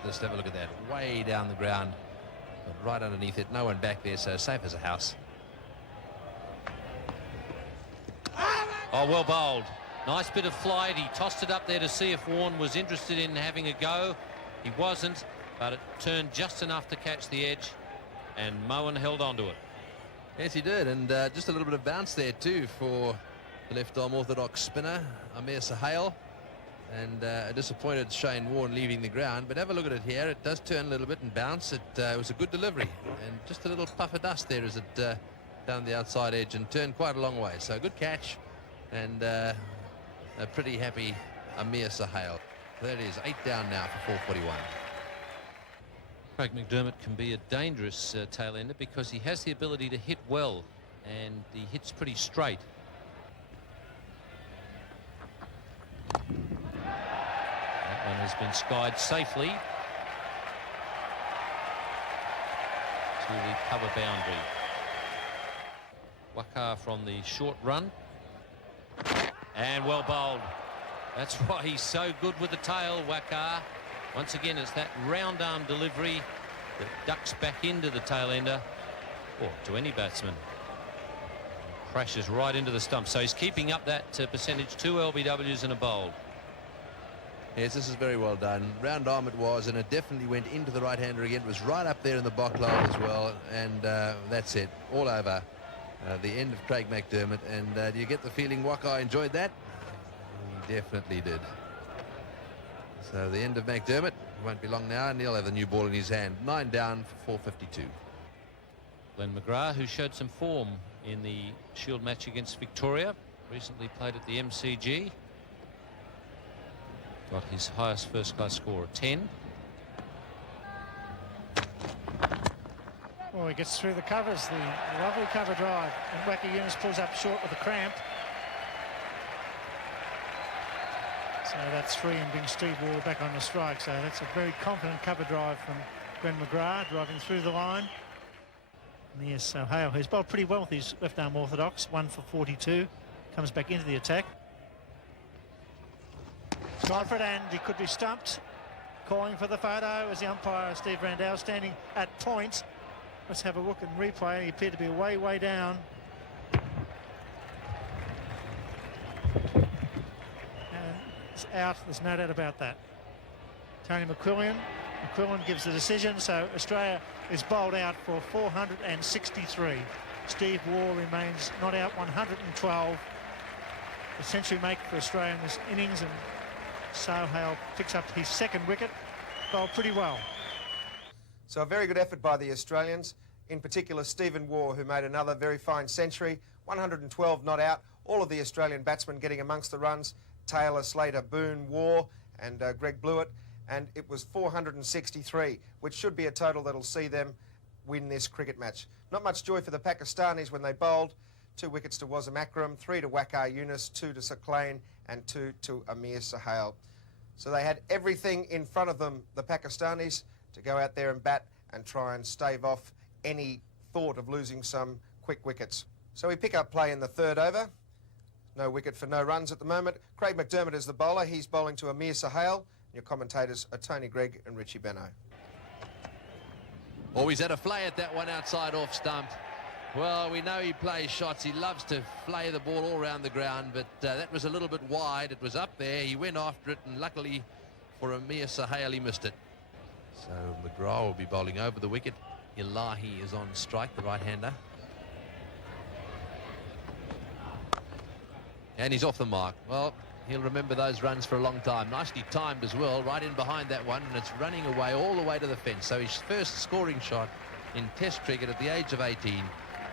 Let's have a look at that. Way down the ground, but right underneath it. No one back there, so safe as a house. Oh, well bowled. Nice bit of flight. He tossed it up there to see if Warne was interested in having a go. He wasn't, but it turned just enough to catch the edge, and Moen held on to it. Yes, he did, and just a little bit of bounce there too for the left-arm orthodox spinner, Amir Sahale, and a disappointed Shane Warne leaving the ground. But have a look at it here. It does turn a little bit and bounce. It was a good delivery, and just a little puff of dust there as it down the outside edge and turned quite a long way. So good catch, and a pretty happy Amir Sahale. There it is, 8 down now for 441. Craig McDermott can be a dangerous tail ender because he has the ability to hit well and the hit's pretty straight. That one has been skied safely to the cover boundary. Waqar from the short run, and well bowled. That's why he's so good with the tail, Waqar. Once again, it's that round arm delivery that ducks back into the tail ender, or to any batsman. Crashes right into the stump. So he's keeping up that percentage. 2 LBWs and a bowl. Yes, this is very well done. Round arm it was, and it definitely went into the right-hander again. It was right up there in the Boclow as well, and that's it. All over. The end of Craig McDermott, and do you get the feeling Waqar enjoyed that? He definitely did. So the end of McDermott won't be long now, and he'll have the new ball in his hand. 9 down for 452. Glenn McGrath, who showed some form in the Shield match against Victoria, recently played at the MCG. Got his highest first-class score of 10. Oh, he gets through the covers, the lovely cover drive, and Waqar Younis pulls up short with a cramp. So that's 3 and brings Steve Waugh back on the strike. So that's a very confident cover drive from Glenn McGrath, driving through the line. And yes, so Hale, who's bowled pretty well with his left arm orthodox, 1 for 42, comes back into the attack. He's gone for it, and he could be stumped. Calling for the photo as the umpire, Steve Randall, standing at point. Let's have a look and replay. He appeared to be way, way down. And it's out. There's no doubt about that. Tony McQuillan. McQuillan gives the decision. So Australia is bowled out for 463. Steve Waugh remains not out, 112. A century make for Australia in this innings, and Sohail picks up his 2nd wicket. Bowled pretty well. So a very good effort by the Australians, in particular Stephen Waugh, who made another very fine century. 112 not out. All of the Australian batsmen getting amongst the runs. Taylor, Slater, Boone, Waugh and Greg Blewett. And it was 463, which should be a total that'll see them win this cricket match. Not much joy for the Pakistanis when they bowled. 2 wickets to Wasim Akram, 3 to Waqar Younis, 2 to Saqlain and 2 to Amir Sohail. So they had everything in front of them, the Pakistanis, to go out there and bat and try and stave off any thought of losing some quick wickets. So we pick up play in the 3rd over. No wicket for no runs at the moment. Craig McDermott is the bowler. He's bowling to Amir Sohail. Your commentators are Tony Greig and Richie Benaud. Always had a flay at that one outside off stump. Well, we know he plays shots. He loves to flay the ball all around the ground, but that was a little bit wide. It was up there. He went after it, and luckily for Amir Sohail, he missed it. So McGrath will be bowling over the wicket. Ilahi is on strike, the right-hander. And he's off the mark. Well, he'll remember those runs for a long time. Nicely timed as well, right in behind that one, and it's running away all the way to the fence. So his first scoring shot in Test cricket at the age of 18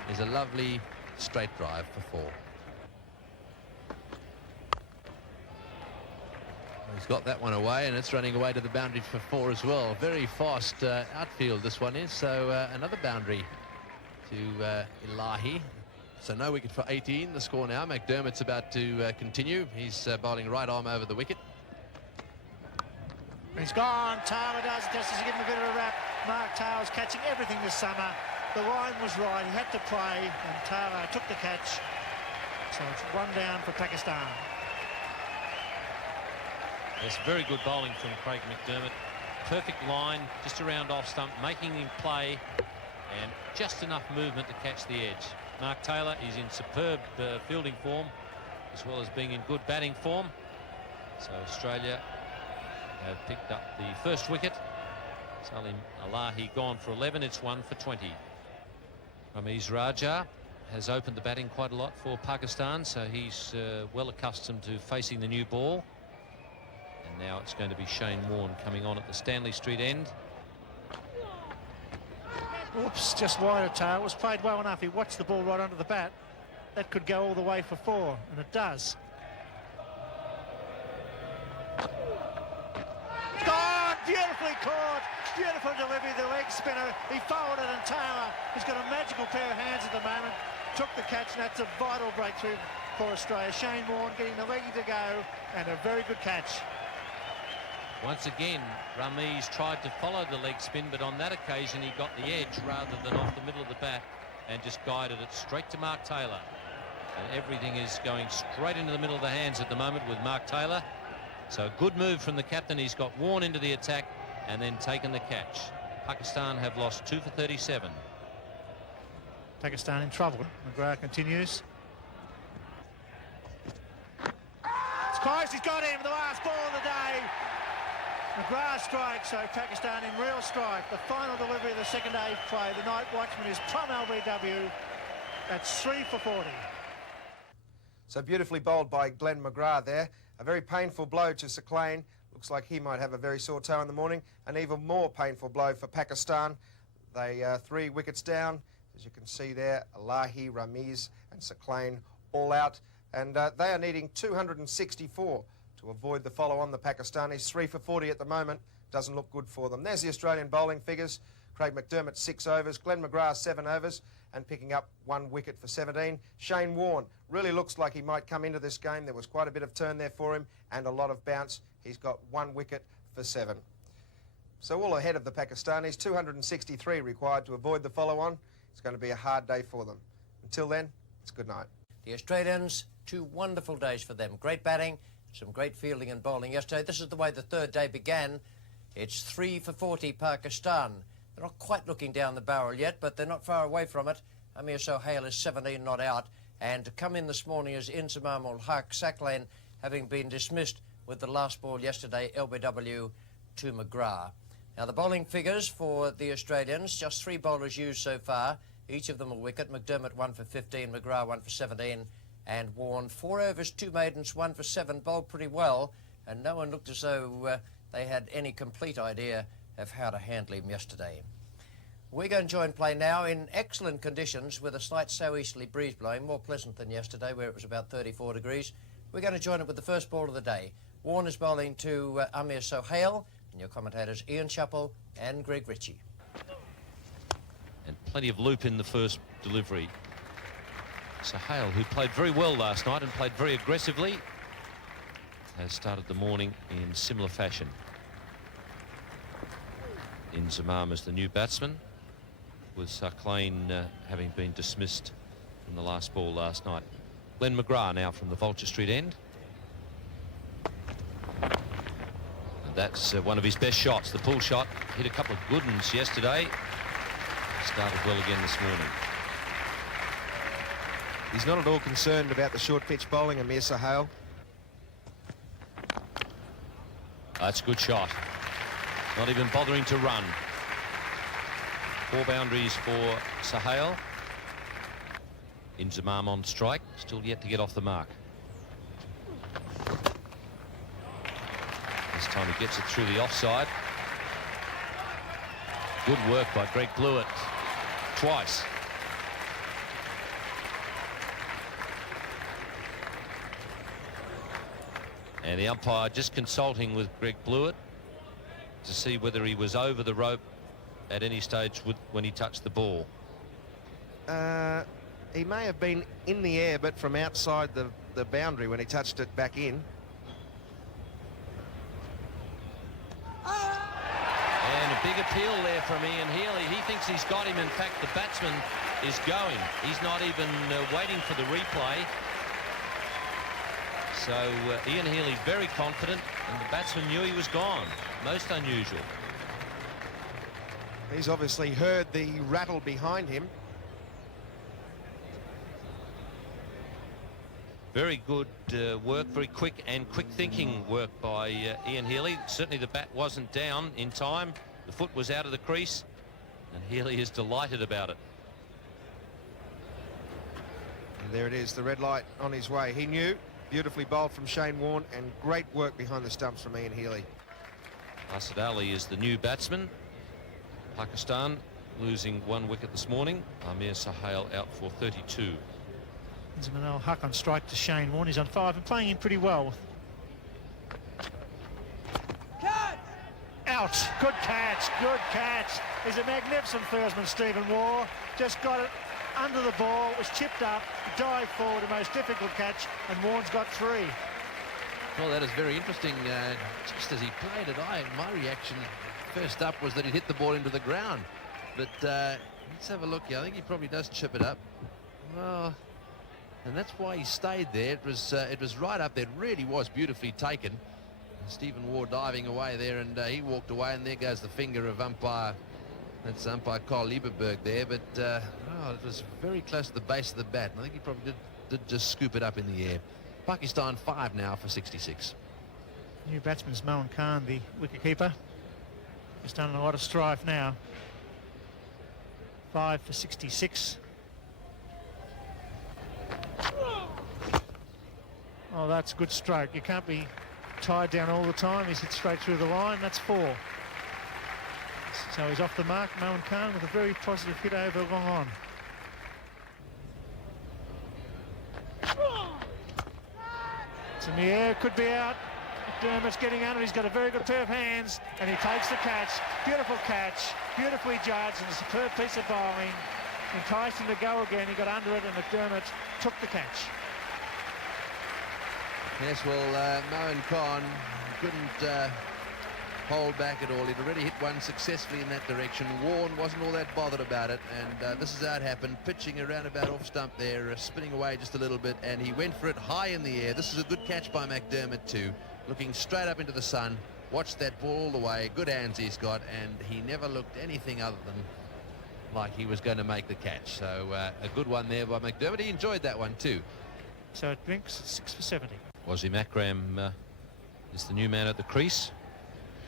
is a lovely straight drive for 4. He's got that one away, and it's running away to the boundary for 4 as well. Very fast outfield this one is. So another boundary to Ilahi. So no wicket for 18. The score now. McDermott's about to continue. He's bowling right arm over the wicket. He's gone. Taylor does just as he gives him a bit of a wrap. Mark Taylor's catching everything this summer. The line was right. He had to play, and Taylor took the catch. So it's 1 down for Pakistan. Yes, very good bowling from Craig McDermott. Perfect line, just around off stump, making him play, and just enough movement to catch the edge. Mark Taylor is in superb fielding form, as well as being in good batting form. So Australia have picked up the first wicket. Salim Alahi gone for 11. It's 1 for 20. Ramiz Raja has opened the batting quite a lot for Pakistan, so he's well accustomed to facing the new ball. And now it's going to be Shane Warne coming on at the Stanley Street end. Oops, just wide of tail. It was played well enough. He watched the ball right onto the bat. That could go all the way for 4, and it does. Gone! Beautifully caught. Beautiful delivery, the leg spinner. He followed it, and Taylor, who's got a magical pair of hands at the moment, took the catch, and that's a vital breakthrough for Australia. Shane Warne getting the leggy to go, and a very good catch. Once again, Ramiz tried to follow the leg spin, but on that occasion he got the edge rather than off the middle of the bat and just guided it straight to Mark Taylor. And everything is going straight into the middle of the hands at the moment with Mark Taylor. So a good move from the captain. He's got Warne into the attack and then taken the catch. Pakistan have lost 2 for 37. Pakistan in trouble. McGrath continues. It's close. He's got him. The last ball of the day. McGrath strikes, so Pakistan in real strike. The final delivery of the second day play. The night watchman is Tom LBW. That's 3 for 40. So beautifully bowled by Glenn McGrath there. A very painful blow to Sir Clain. Looks like he might have a very sore toe in the morning. An even more painful blow for Pakistan. They 3 wickets down. As you can see there, Alahi, Ramiz and Sir Clain all out. And they are needing 264 to avoid the follow-on. The Pakistanis 3 for 40 at the moment. Doesn't look good for them. There's the Australian bowling figures. Craig McDermott 6 overs, Glenn McGrath 7 overs and picking up 1 wicket for 17. Shane Warne really looks like he might come into this game. There was quite a bit of turn there for him and a lot of bounce. He's got 1 wicket for 7. So all ahead of the Pakistanis, 263 required to avoid the follow-on. It's going to be a hard day for them. Until then, it's good night. The Australians, 2 wonderful days for them. Great batting, some great fielding and bowling yesterday. This is the way the third day began. It's 3 for 40 Pakistan. They're not quite looking down the barrel yet, but they're not far away from it. Amir Sohail is 17 not out. And to come in this morning is Inzamam ul Haq, Sir Clain having been dismissed with the last ball yesterday, LBW to McGrath. Now the bowling figures for the Australians, just 3 bowlers used so far. Each of them a wicket. McDermott 1 for 15, McGrath 1 for 17, and Warne 4 overs, 2 maidens, 1 for 7, bowled pretty well, and no one looked as though they had any complete idea of how to handle him yesterday. We're going to join play now in excellent conditions with a slight southeasterly breeze blowing, more pleasant than yesterday where it was about 34 degrees. We're going to join it with the first ball of the day. Warne is bowling to Amir Sohail, and your commentators Ian Chappell and Greg Ritchie. And plenty of loop in the first delivery. Sohail, who played very well last night and played very aggressively, has started the morning in similar fashion. Inzamam is the new batsman, with Sir Clain having been dismissed from the last ball last night. Glenn McGrath now from the Vulture Street end. And that's one of his best shots, the pull shot. Hit a couple of good ones yesterday. Started well again this morning. He's not at all concerned about the short pitch bowling, Amir Sohail. That's a good shot. Not even bothering to run. 4 boundaries for Sohail. Inzamam on strike, still yet to get off the mark. This time he gets it through the offside. Good work by Greg Blewett. Twice. And the umpire just consulting with Greg Blewett to see whether he was over the rope at any stage when he touched the ball. He may have been in the air, but from outside the boundary when he touched it back in. And a big appeal there from Ian Healy. He thinks he's got him. In fact, the batsman is going. He's not even waiting for the replay. So Ian Healy very confident, and the batsman knew he was gone. Most unusual. He's obviously heard the rattle behind him. Very good work, very quick and quick thinking work by Ian Healy. Certainly the bat wasn't down in time. The foot was out of the crease, and Healy is delighted about it. And there it is, the red light on his way. He knew. Beautifully bowled from Shane Warne, and great work behind the stumps from Ian Healy. Asad Ali is the new batsman. Pakistan losing 1 wicket this morning. Amir Sohail out for 32. Inzamam ul Haq on strike to Shane Warne. He's on 5 and playing him pretty well. Catch! Out. Good catch. Good catch. He's a magnificent firstman, Stephen Waugh. Just got it under the ball, it was chipped up, dived forward, the most difficult catch, and Warren's got 3. Well, that is very interesting. Just as he played it, my reaction first up was that he hit the ball into the ground. But let's have a look here. I think he probably does chip it up. Well, and that's why he stayed there. It was right up there. It really was beautifully taken. Stephen Waugh diving away there, and he walked away, and there goes the finger of umpire. That's umpire Carl Lieberberg there, but it was very close to the base of the bat. And I think he probably did just scoop it up in the air. Pakistan 5 now for 66. New batsman's Mohan Khan, the wicketkeeper. He's done a lot of strife now. 5 for 66. Oh, that's a good stroke. You can't be tied down all the time. He's hit straight through the line. That's 4. So he's off the mark. Mohan Khan with a very positive hit over long on. It's in the air, could be out. McDermott's getting under. He's got a very good pair of hands, and he takes the catch. Beautiful catch, beautifully judged, and a superb piece of bowling. Enticed him to go again. He got under it, and McDermott took the catch. Yes, well, Mohan Khan couldn't hold back at all. He'd already hit one successfully in that direction. Warren wasn't all that bothered about it, and this is how it happened. Pitching around about off stump there, spinning away just a little bit, and he went for it high in the air. This is a good catch by McDermott too. Looking straight up into the sun, watched that ball all the way. Good hands he's got, and he never looked anything other than like he was going to make the catch. So a good one there by McDermott. He enjoyed that one too. So it blinks 6 for 70. Wasim Akram is the new man at the crease.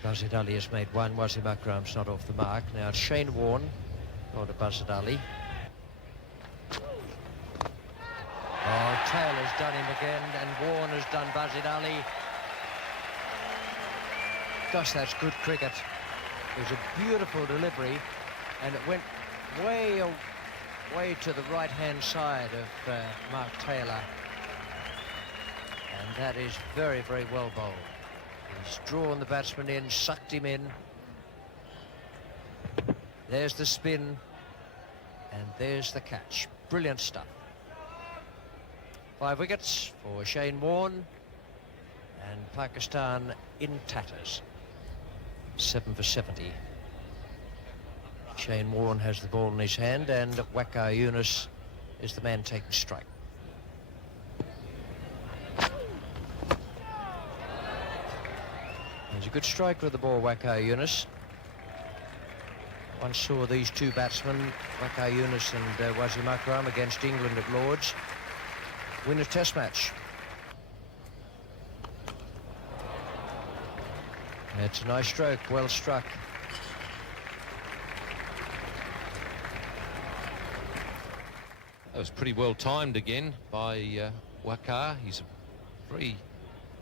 Basit Ali has made 1. Wasim Akram's not off the mark. Now it's Shane Warne, not to Basit Ali. Oh, Taylor's done him again, and Warne has done Basit Ali. Gosh, that's good cricket. It was a beautiful delivery, and it went way to the right-hand side of Mark Taylor. And that is very, very well bowled. He's drawn the batsman in, sucked him in. There's the spin, and there's the catch. Brilliant stuff. 5 wickets for Shane Warne, and Pakistan in tatters. 7 for 70. Shane Warne has the ball in his hand, and Waqar Younis is the man taking strike. He's a good striker of the ball, Waqar Younis. Once saw these two batsmen, Waqar Younis and Wasim Akram, against England at Lord's, win a test match. It's a nice stroke, well struck. That was pretty well timed again by Waqar. He's a very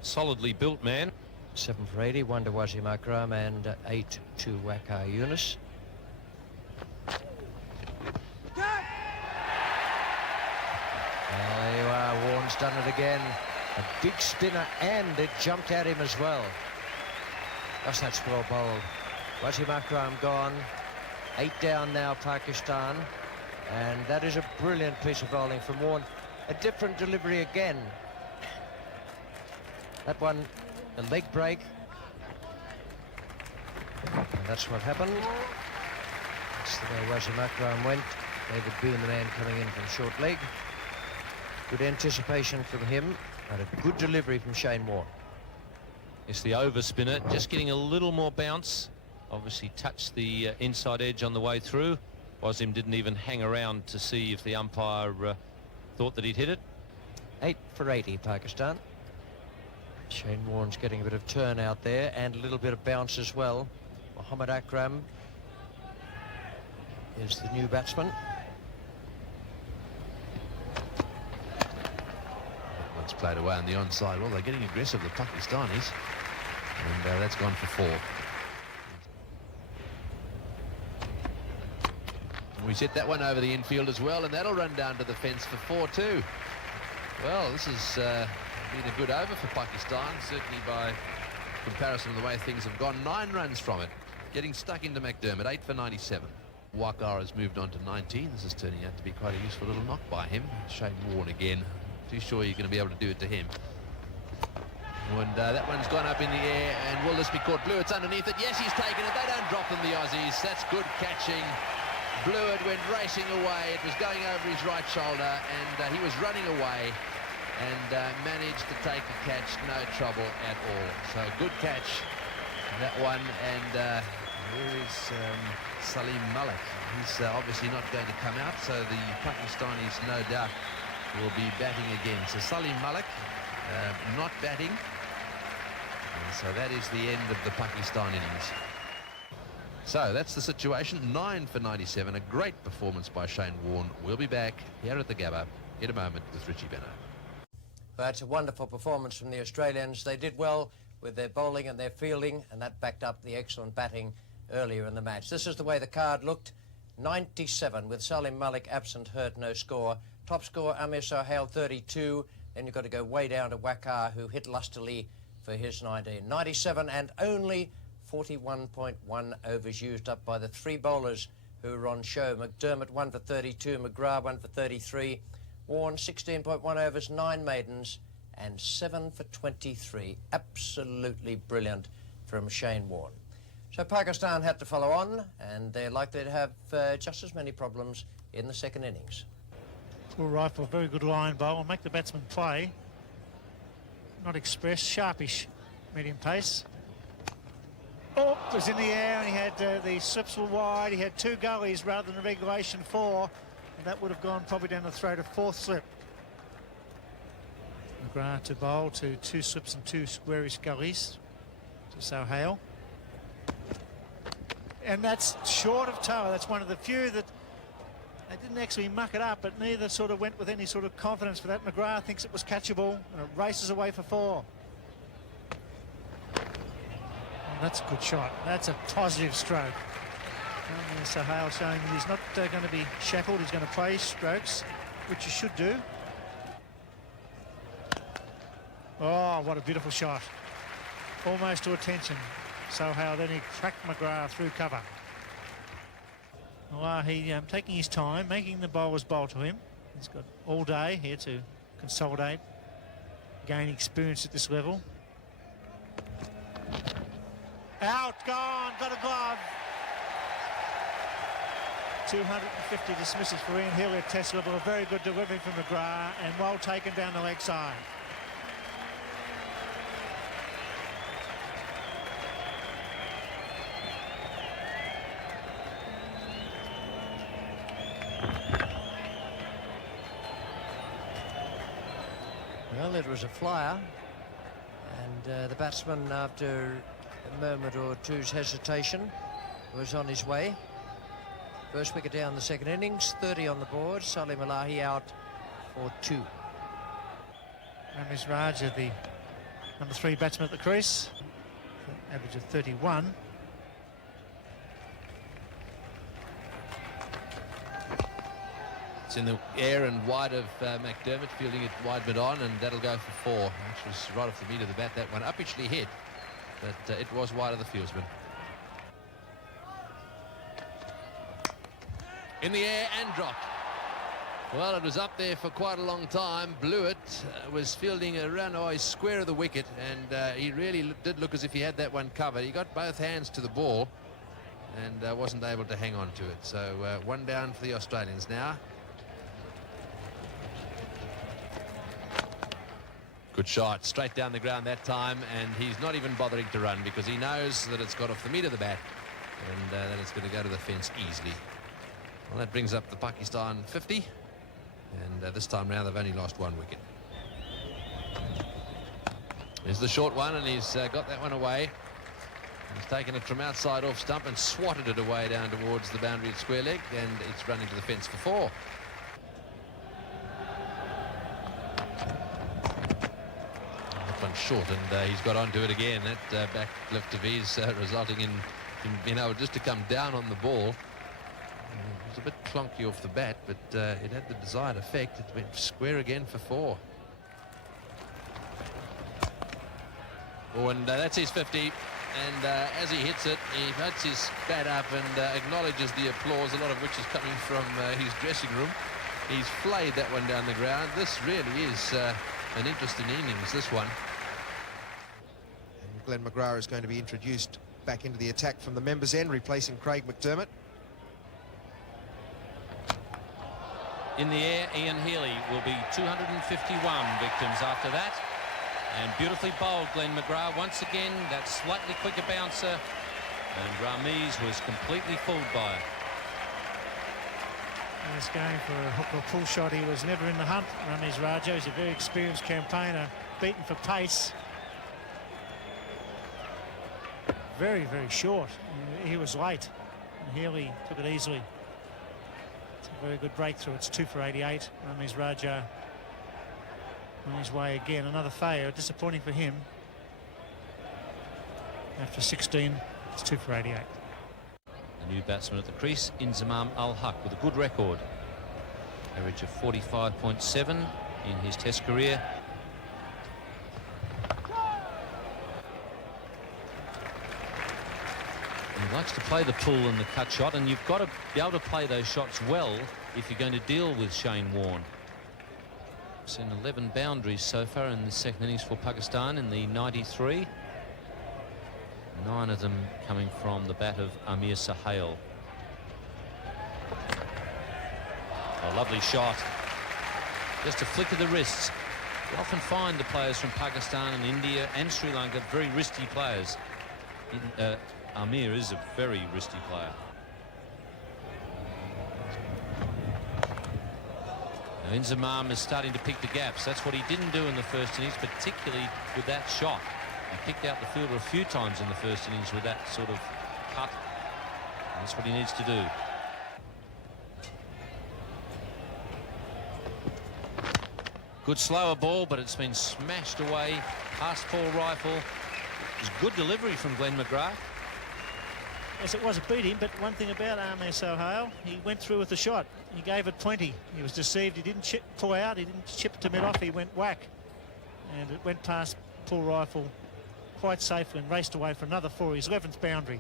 solidly built man. 7 for 80, 1 to Wasim Akram, and 8 to Waqar Younis. There you are, Warne's done it again. A big spinner, and it jumped at him as well. Gosh, that's well bowled. Wasim Akram gone. 8 down now, Pakistan. And that is a brilliant piece of bowling from Warne. A different delivery again. That one, a leg break. And that's what happened. That's the way Wasim Akram went. David Boone, the man coming in from short leg. Good anticipation from him, and a good delivery from Shane Warne. It's the over spinner, just getting a little more bounce. Obviously touched the inside edge on the way through. Wasim didn't even hang around to see if the umpire thought that he'd hit it. 8 for 80, Pakistan. Shane Warne's getting a bit of turn out there, and a little bit of bounce as well. Mohammad Akram is the new batsman. One's played away on the onside. Well, they're getting aggressive, the Pakistanis. And that's gone for 4. We set that one over the infield as well, and that'll run down to the fence for 4 too. Well, this has been a good over for Pakistan, certainly by comparison to the way things have gone. 9 runs from it, getting stuck into McDermott. 8 for 97. Wakar has moved on to 19. This is turning out to be quite a useful little knock by him. Shane Warne again. Too sure you're going to be able to do it to him. And that one's gone up in the air, and will this be caught? Blewett underneath it. Yes, he's taken it. They don't drop them, the Aussies. That's good catching. Blewett went racing away. It was going over his right shoulder, and he was running away and managed to take the catch, no trouble at all. So good catch, that one. And where is Salim Malik? He's obviously not going to come out, so the Pakistanis no doubt will be batting again. So Salim Malik not batting, and so that is the end of the Pakistan innings. So that's the situation. 9 for 97. A great performance by Shane Warne. We'll be back here at the Gabba in a moment with Richie Benaud. Well, that's a wonderful performance from the Australians. They did well with their bowling and their fielding, and that backed up the excellent batting earlier in the match. This is the way the card looked. 97 with Salim Malik absent, hurt, no score. Top score Amir Sohail 32. Then you've got to go way down to Wakar, who hit lustily for his 19. 97 and only 41.1 overs used up by the three bowlers who were on show. McDermott 1 for 32, McGrath 1 for 33, Warne 16.1 overs, 9 maidens and 7 for 23. Absolutely brilliant from Shane Warne. So Pakistan had to follow on, and they're likely to have just as many problems in the second innings. Full rifle, very good line bowl, and make the batsman play. Not express, sharpish medium pace. Oh, it was in the air, and he had the slips were wide. He had 2 gullies rather than regulation 4, and that would have gone probably down the throat of 4th slip. McGrath to bowl to 2 slips and 2 squarish gullies to Sohail. And that's short of toe. That's one of the few that they didn't actually muck it up, but neither sort of went with any sort of confidence for that. McGrath thinks it was catchable, and it races away for 4. That's a good shot. That's a positive stroke. And Sohail showing that he's not going to be shackled. He's going to play strokes, which he should do. Oh, what a beautiful shot. Almost to attention. Sohail, then he cracked McGrath through cover. Malahi taking his time, making the bowlers bowl to him. He's got all day here to consolidate, gain experience at this level. Out, gone, got a glove. 250 dismisses for Ian Healy at test level. A very good delivery from McGrath, and well taken down the leg side. Well, it was a flyer, and the batsman, after a moment or two's hesitation, was on his way. First wicket down the second innings, 30 on the board. Salim Malahi out for 2. Ramiz Raja, the number 3 batsman at the crease, average of 31. It's in the air and wide of McDermott, fielding it wide mid-on, and that'll go for 4. Which was right off the meat of the bat, that one. Uppishly hit, but it was wide of the fieldsman. In the air and dropped. Well, it was up there for quite a long time. Blewett was fielding around his square of the wicket, and he really did look as if he had that one covered. He got both hands to the ball and wasn't able to hang on to it. So 1 down for the Australians now. Good shot, straight down the ground that time, and he's not even bothering to run because he knows that it's got off the meat of the bat and that it's going to go to the fence easily. Well, that brings up the Pakistan 50, and this time round they've only lost 1 wicket. There's the short one, and he's got that one away. He's taken it from outside off stump and swatted it away down towards the boundary at square leg, and it's run into the fence for 4. Short, and he's got onto it again. That back lift of his resulting in him being able just to come down on the ball. It was a bit clunky off the bat, but it had the desired effect. It went square again for 4. Oh, and that's his 50. and as he hits it, he puts his bat up and acknowledges the applause, a lot of which is coming from his dressing room. He's flayed that one down the ground. This really is an interesting innings, this one. And Glenn McGrath is going to be introduced back into the attack from the members' end, replacing Craig McDermott. In the air, Ian Healy will be 251 victims after that. And beautifully bowled Glenn McGrath once again, that slightly quicker bouncer, and Rameez was completely fooled by it. In this game for a hook or pull shot, he was never in the hunt. Rameez Raja is a very experienced campaigner, beaten for pace. Very, very short. He was late, and Healy took it easily. It's a very good breakthrough. It's 2 for 88. Rameez Raja on his way again. Another failure, disappointing for him. After 16, it's 2 for 88. The new batsman at the crease, Inzamam Al-Haq, with a good record. Average of 45.7 in his Test career. He likes to play the pull and the cut shot, and you've got to be able to play those shots well if you're going to deal with Shane Warne. We've seen 11 boundaries so far in the second innings for Pakistan in the 93. 9 of them coming from the bat of Amir Sahel. A lovely shot. Just a flick of the wrists. You often find the players from Pakistan and India and Sri Lanka very wristy players. Amir is a very wristy player. Now Inzamam is starting to pick the gaps. That's what he didn't do in the first innings, particularly with that shot. He picked out the fielder a few times in the first innings with that sort of cut. And that's what he needs to do. Good slower ball, but it's been smashed away past Paul Rifle. It was good delivery from Glenn McGrath. Yes, it was a beating, but one thing about Amir Sahel, he went through with the shot. He gave it 20. He was deceived. He didn't pull out. He didn't chip to mid-off. He went whack. And it went past Paul Rifle quite safely and raced away for another 4, his 11th boundary.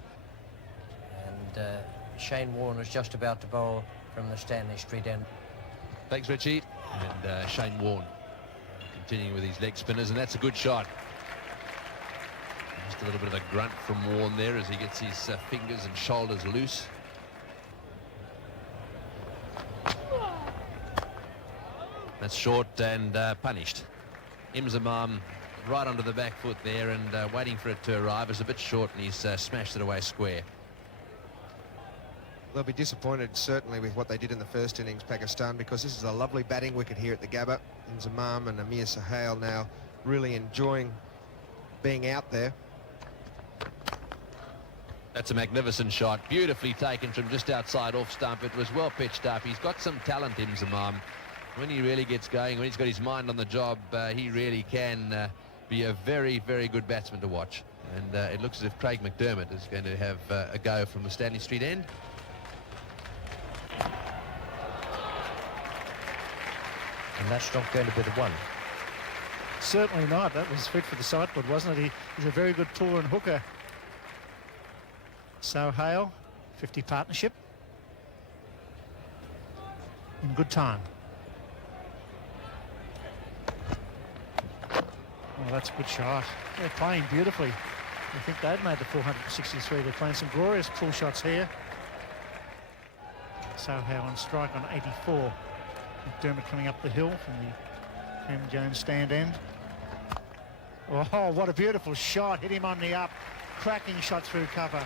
And Shane Warne is just about to bowl from the Stanley Street end. Thanks, Richie. And Shane Warne continuing with his leg spinners, and that's a good shot. Just a little bit of a grunt from Warne there as he gets his fingers and shoulders loose. That's short and punished. Inzamam right onto the back foot there and waiting for it to arrive. It's a bit short and he's smashed it away square. They'll be disappointed certainly with what they did in the first innings, Pakistan, because this is a lovely batting wicket here at the Gabba. Inzamam and Amir Sahel now really enjoying being out there. That's a magnificent shot, beautifully taken from just outside off stump. It was well pitched up. He's got some talent, Inzamam. When he really gets going, when he's got his mind on the job, he really can be a very, very good batsman to watch. And it looks as if Craig McDermott is going to have a go from the Stanley Street end. And that's not going to be the one. Certainly not. That was fit for the sideboard, wasn't it? He's a very good puller and hooker. Sahel, 50 partnership. In good time. Oh, that's a good shot. They're playing beautifully. I think they've made the 463. They're playing some glorious pull shots here. Sahel on strike on 84. McDermott coming up the hill from the Cam Jones stand end. Oh, what a beautiful shot. Hit him on the up. Cracking shot through cover.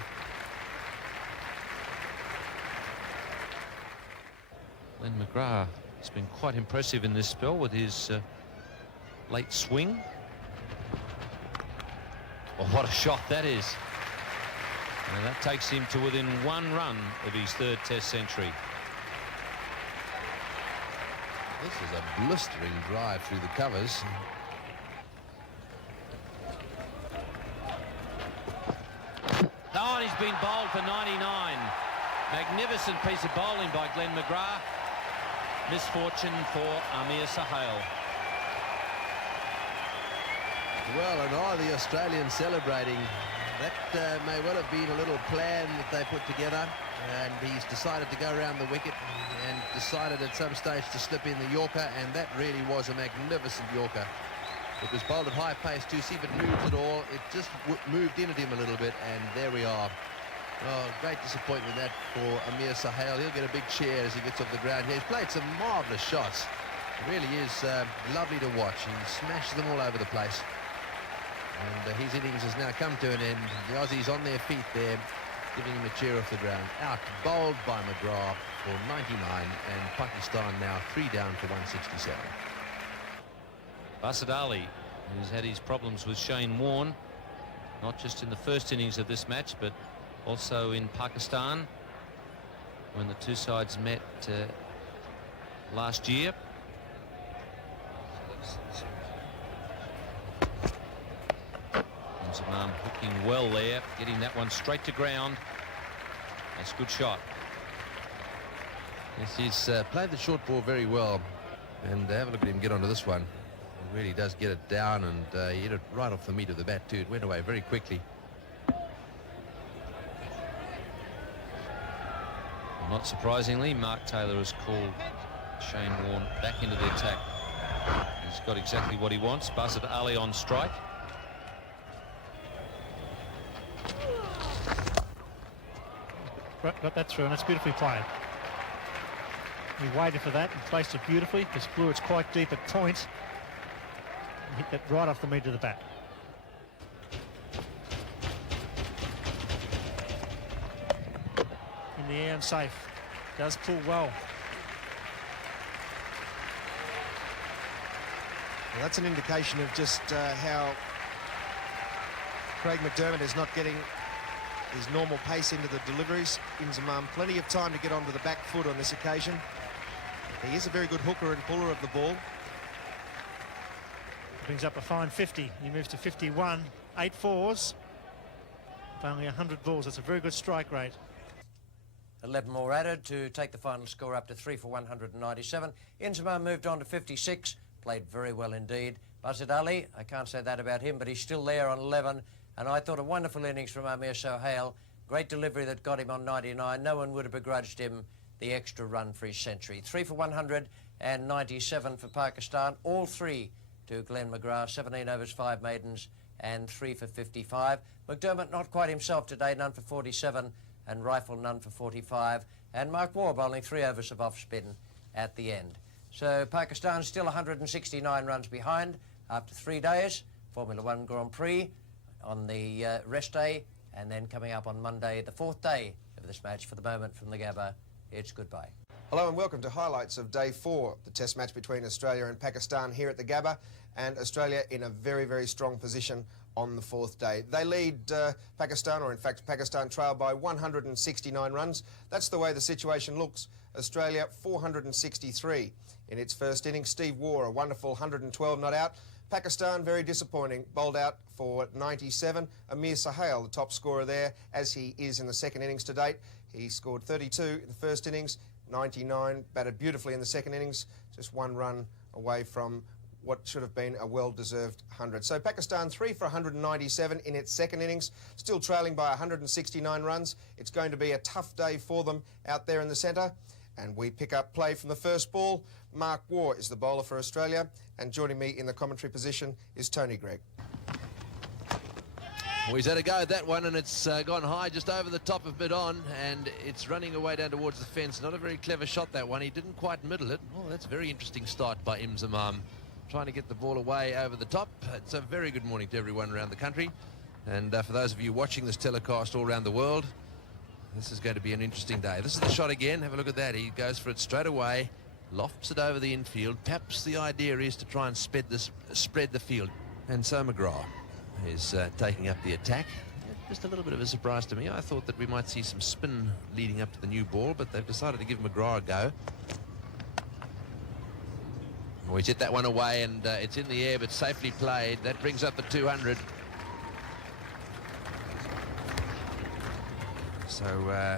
Glenn McGrath has been quite impressive in this spell with his late swing. Oh, what a shot that is. And that takes him to within 1 run of his 3rd Test century. This is a blistering drive through the covers. Oh, and he's been bowled for 99. Magnificent piece of bowling by Glenn McGrath. Misfortune for Amir Sahel. Well, and are the Australians celebrating That may well have been a little plan that they put together, and he's decided to go around the wicket and decided at some stage to slip in the Yorker, and that really was a magnificent Yorker. It was bowled at high pace too. See if it moves at all. It just moved in at him a little bit, and there we are. Oh, great disappointment that for Amir Sahel. He'll get a big cheer as he gets off the ground here. He's played some marvellous shots. It really is lovely to watch. He smashes them all over the place. And his innings has now come to an end. The Aussies on their feet there, giving him a cheer off the ground. Out bowled by McGrath for 99, and Pakistan now 3 down for 167. Basit Ali, who's had his problems with Shane Warne, not just in the first innings of this match, but also in Pakistan when the two sides met last year. Zaman hooking well there, getting that one straight to ground. That's a good shot. Yes, he's played the short ball very well, and have a look at him get onto this one. He really does get it down, and he hit it right off the meat of the bat too. It went away very quickly. Not surprisingly, Mark Taylor has called Shane Warne back into the attack. He's got exactly what he wants. Basit Ali on strike. Got that through, and it's beautifully played. He waited for that and placed it beautifully, because Blue, it's quite deep at point. And hit that right off the meat of the bat. In the air and safe. Does pull well. Well, that's an indication of just how Craig McDermott is not getting his normal pace into the deliveries. Inzamam plenty of time to get onto the back foot on this occasion. He is a very good hooker and puller of the ball. Brings up a fine 50. He moves to 51. 8 fours. With only 100 balls. That's a very good strike rate. 11 more added to take the final score up to 3 for 197. Inzamam moved on to 56. Played very well indeed. Basit Ali, I can't say that about him, but he's still there on 11. And I thought a wonderful innings from Amir Sohail. Great delivery that got him on 99. No one would have begrudged him the extra run for his century. 3 for 197 for Pakistan. All 3 to Glenn McGrath. 17 overs, 5 maidens, and 3 for 55. McDermott not quite himself today. None for 47. And Rifle none for 45. And Mark Waugh bowling 3 overs of off spin at the end. So Pakistan still 169 runs behind after 3 days. Formula 1 Grand Prix on the rest day, and then coming up on Monday, the 4th day of this match. For the moment, from the Gabba, it's goodbye. Hello and welcome to highlights of day 4, the test match between Australia and Pakistan here at the Gabba, and Australia in a very, very strong position on the 4th day. They lead Pakistan, or in fact Pakistan trail by 169 runs. That's the way the situation looks. Australia 463 in its first innings. Steve Waugh, a wonderful 112 not out. Pakistan, very disappointing, bowled out for 97. Amir Sahel, the top scorer there, as he is in the second innings to date. He scored 32 in the first innings, 99, batted beautifully in the second innings, just 1 run away from what should have been a well-deserved 100. So Pakistan 3 for 197 in its second innings, still trailing by 169 runs. It's going to be a tough day for them out there in the centre. And we pick up play from the first ball. Mark Waugh is the bowler for Australia, and joining me in the commentary position is Tony Greig. Well, he's had a go at that one, and it's gone high just over the top of mid-on, and it's running away down towards the fence. Not a very clever shot, that one. He didn't quite middle it. Oh, that's a very interesting start by Inzamam, trying to get the ball away over the top. It's a very good morning to everyone around the country, and for those of you watching this telecast all around the world, this is going to be an interesting day. This is the shot again. Have a look at that. He goes for it straight away, lofts it over the infield. Perhaps the idea is to try and spread the field. And so McGrath is taking up the attack. Just a little bit of a surprise to me. I thought that we might see some spin leading up to the new ball, but they've decided to give McGrath a go. Well, he's hit that one away, and it's in the air, but safely played. That brings up the 200. So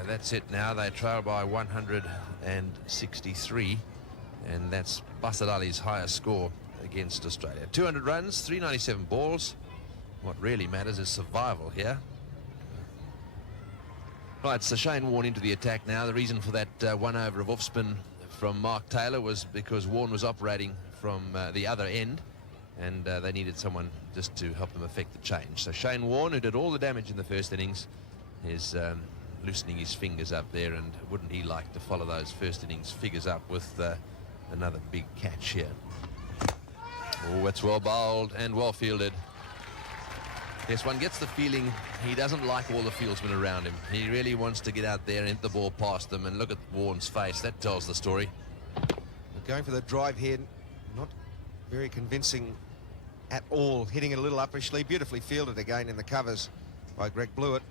that's it now. They trail by 163, and that's Basit Ali's highest score against Australia. 200 runs, 397 balls. What really matters is survival here. Right, so Shane Warne into the attack now. The reason for that one over of off-spin from Mark Taylor was because Warne was operating from the other end, and they needed someone just to help them effect the change. So Shane Warne, who did all the damage in the first innings, is loosening his fingers up there, and wouldn't he like to follow those first innings figures up with another big catch here. Oh, it's well bowled and well fielded. Yes, one gets the feeling he doesn't like all the fieldsmen around him. He really wants to get out there and hit the ball past them, and look at Warne's face. That tells the story. Going for the drive here, not very convincing at all. Hitting it a little uppishly, beautifully fielded again in the covers by Greg Blewett.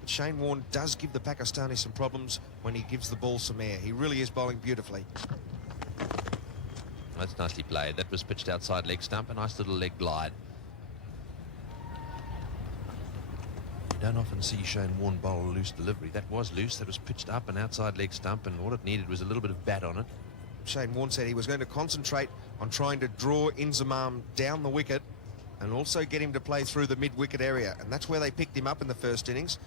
But Shane Warne does give the Pakistanis some problems when he gives the ball some air. He really is bowling beautifully. That's nicely played. That was pitched outside leg stump, a nice little leg glide. You don't often see Shane Warne bowl a loose delivery. That was loose. That was pitched up an outside leg stump, and all it needed was a little bit of bat on it. Shane Warne said he was going to concentrate on trying to draw Inzamam down the wicket and also get him to play through the mid-wicket area, and that's where they picked him up in the first innings.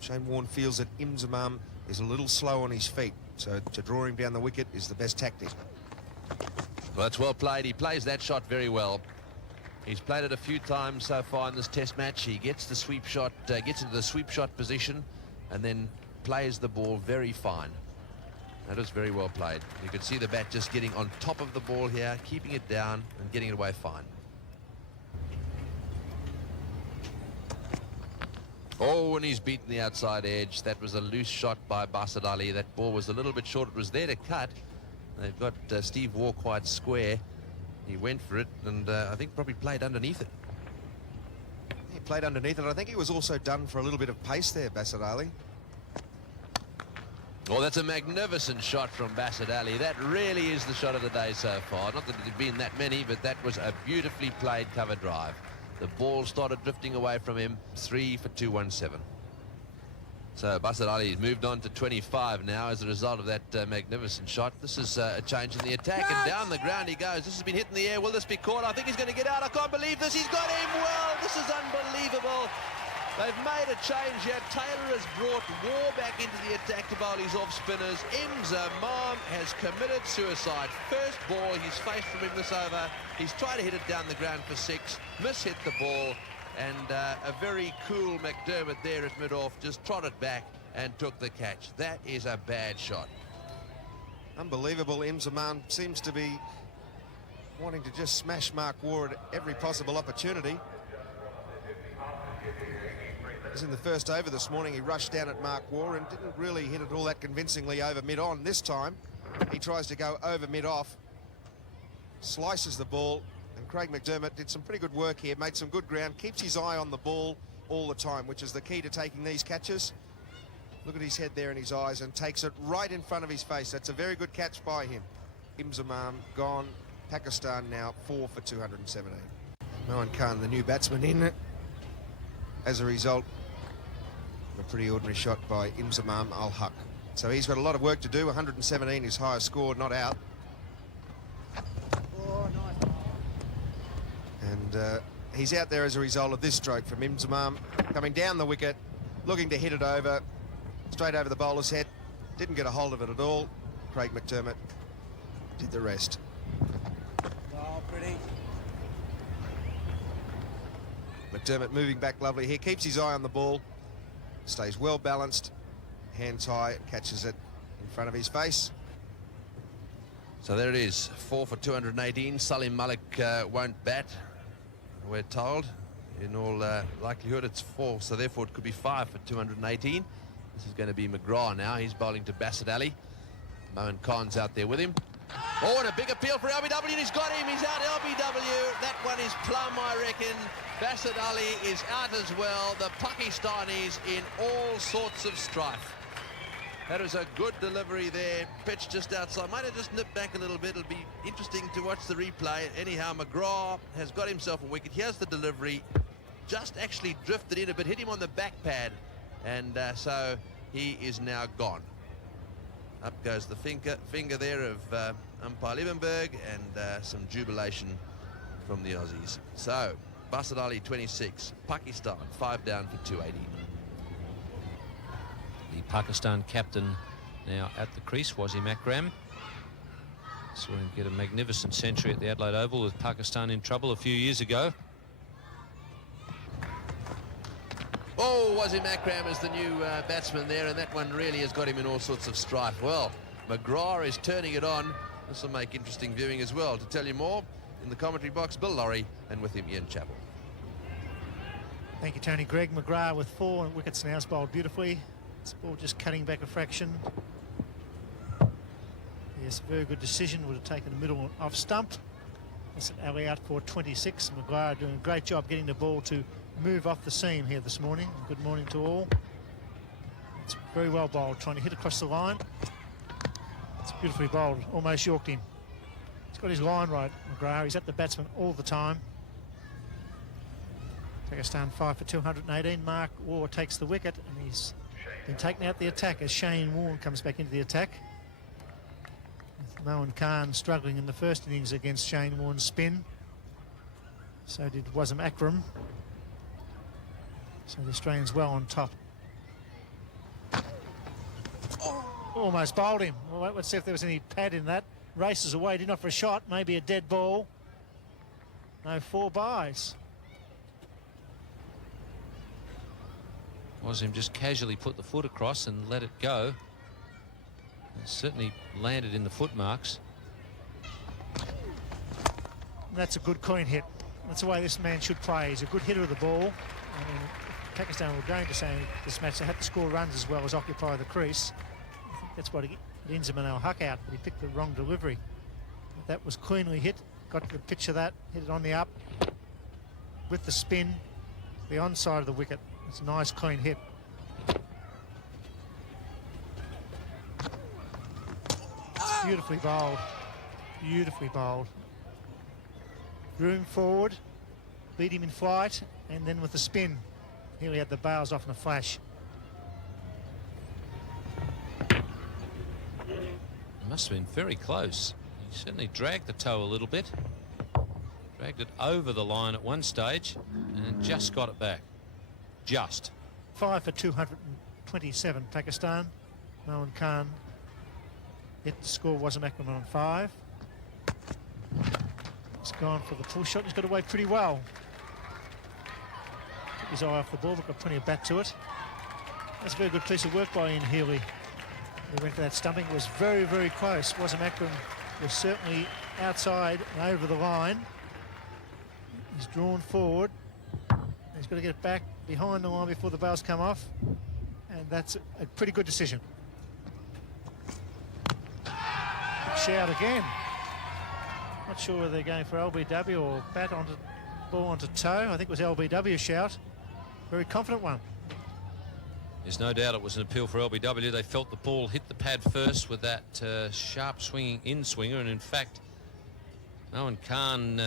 Shane Warne feels that Inzamam is a little slow on his feet, so to draw him down the wicket is the best tactic. Well, that's well played. He plays that shot very well. He's played it a few times so far in this test match. He gets the sweep shot, gets into the sweep shot position, and then plays the ball very fine. That is very well played. You could see the bat just getting on top of the ball here, keeping it down and getting it away fine. Oh, and he's beaten the outside edge. That was a loose shot by Basit Ali. That ball was a little bit short. It was there to cut. They've got Steve Waugh quite square. He went for it, and I think probably played underneath it. He played underneath it. I think he was also done for a little bit of pace there, Basit Ali. Oh, that's a magnificent shot from Basit Ali. That really is the shot of the day so far. Not that there'd been that many, but that was a beautifully played cover drive. The ball started drifting away from him. 3 for 217. So Basit Ali's moved on to 25 now as a result of that magnificent shot. This is a change in the attack, and down the ground he goes. This has been hit in the air. Will this be caught? I think he's going to get out. I can't believe this. He's got him. Well, this is unbelievable. They've made a change here. Taylor has brought Waugh back into the attack to bowl his off-spinners. Inzamam has committed suicide. First ball he's faced from him this over. He's tried to hit it down the ground for 6, mishit the ball, and a very cool McDermott there at mid-off just trotted back and took the catch. That is a bad shot. Unbelievable. Inzamam seems to be wanting to just smash Mark Waugh at every possible opportunity. As in the first over this morning, he rushed down at Mark Waugh and didn't really hit it all that convincingly over mid-on. This time, he tries to go over mid-off, slices the ball, and Craig McDermott did some pretty good work here, made some good ground, keeps his eye on the ball all the time, which is the key to taking these catches. Look at his head there and his eyes, and takes it right in front of his face. That's a very good catch by him. Inzamam gone. Pakistan now 4 for 217. Moeen Khan, the new batsman, in as a result of a pretty ordinary shot by Inzamam Ul Haq. So he's got a lot of work to do. 117, his highest score, not out. Oh, nice. And he's out there as a result of this stroke from Inzamam, coming down the wicket, looking to hit it over, straight over the bowler's head. Didn't get a hold of it at all. Craig McDermott did the rest. Oh, pretty. McDermott moving back lovely here, keeps his eye on the ball, stays well balanced, hands high, catches it in front of his face. So there it is, 4 for 218. Salim Malik won't bat, we're told. In all likelihood it's 4, so therefore it could be 5 for 218. This is going to be McGrath now. He's bowling to Basit Ali. Moeen Khan's out there with him. Oh, and a big appeal for LBW, and he's got him. He's out, LBW. That one is plumb, I reckon. Basit Ali is out as well. The Pakistanis in all sorts of strife. That was a good delivery there. Pitch just outside. Might have just nipped back a little bit. It'll be interesting to watch the replay. Anyhow, McGrath has got himself a wicket. Here's the delivery. Just actually drifted in a bit, hit him on the back pad. And so he is now gone. Up goes the finger there of umpire Liebenberg, and some jubilation from the Aussies. So, Basit Ali 26, Pakistan 5 down for 280. The Pakistan captain now at the crease, Wasim Akram. Saw him get a magnificent century at the Adelaide Oval with Pakistan in trouble a few years ago. Oh, Wasim Akram is the new batsman there, and that one really has got him in all sorts of strife. Well, McGrath is turning it on. This will make interesting viewing as well. To tell you more, in the commentary box, Bill Laurie, and with him, Ian Chappell. Thank you, Tony. Greg McGrath with 4 wickets now, has bowled beautifully. This ball just cutting back a fraction. Yes, very good decision. Would have taken the middle off stump. That's an alley out for 26. McGrath doing a great job getting the ball to move off the seam here this morning. Good morning to all. It's very well bowled, trying to hit across the line. It's beautifully bowled, almost yorked him. He's got his line right, McGrath. He's at the batsman all the time. Pakistan 5 for 218. Mark Waugh takes the wicket, and he's been taken out the attack as Shane Warne comes back into the attack. Mohan Khan struggling in the first innings against Shane Warne's spin. So did Wasim Akram. So the Australians well on top. Almost bowled him. Well, let's see if there was any pad in that. Races away, didn't offer a shot, maybe a dead ball. No 4 byes. Wasim just casually put the foot across and let it go. It certainly landed in the foot marks. That's a good clean hit. That's the way this man should play. He's a good hitter of the ball. I mean, if Pakistan were going to say this match, they had to score runs as well as occupy the crease. I think that's what it Inzamam al-Haq out, but he picked the wrong delivery. But that was cleanly hit. Got the pitch of that, hit it on the up with the spin, the onside of the wicket. It's a nice clean hit. It's beautifully bowled. Beautifully bowled. Drew him forward, beat him in flight, and then with the spin, here he had the bails off in a flash. It must have been very close. He certainly dragged the toe a little bit. Dragged it over the line at one stage and just got it back. Just. 5 for 227 Pakistan. Mohan Khan hit the score, Wasim Akram on 5. He's gone for the full shot. He's got away pretty well. Took his eye off the ball, but got plenty of bat to it. That's a very good piece of work by Ian Healy. He went for that stumping. It was very, very close. Wasim Akram was certainly outside and over the line. He's drawn forward. He's got to get it back behind the line before the bails come off. And that's a pretty good decision. Shout again. Not sure whether they're going for LBW or bat onto ball onto toe. I think it was LBW shout. Very confident one. There's no doubt it was an appeal for LBW. They felt the ball hit the pad first with that sharp swinging in-swinger, and in fact Mohan Khan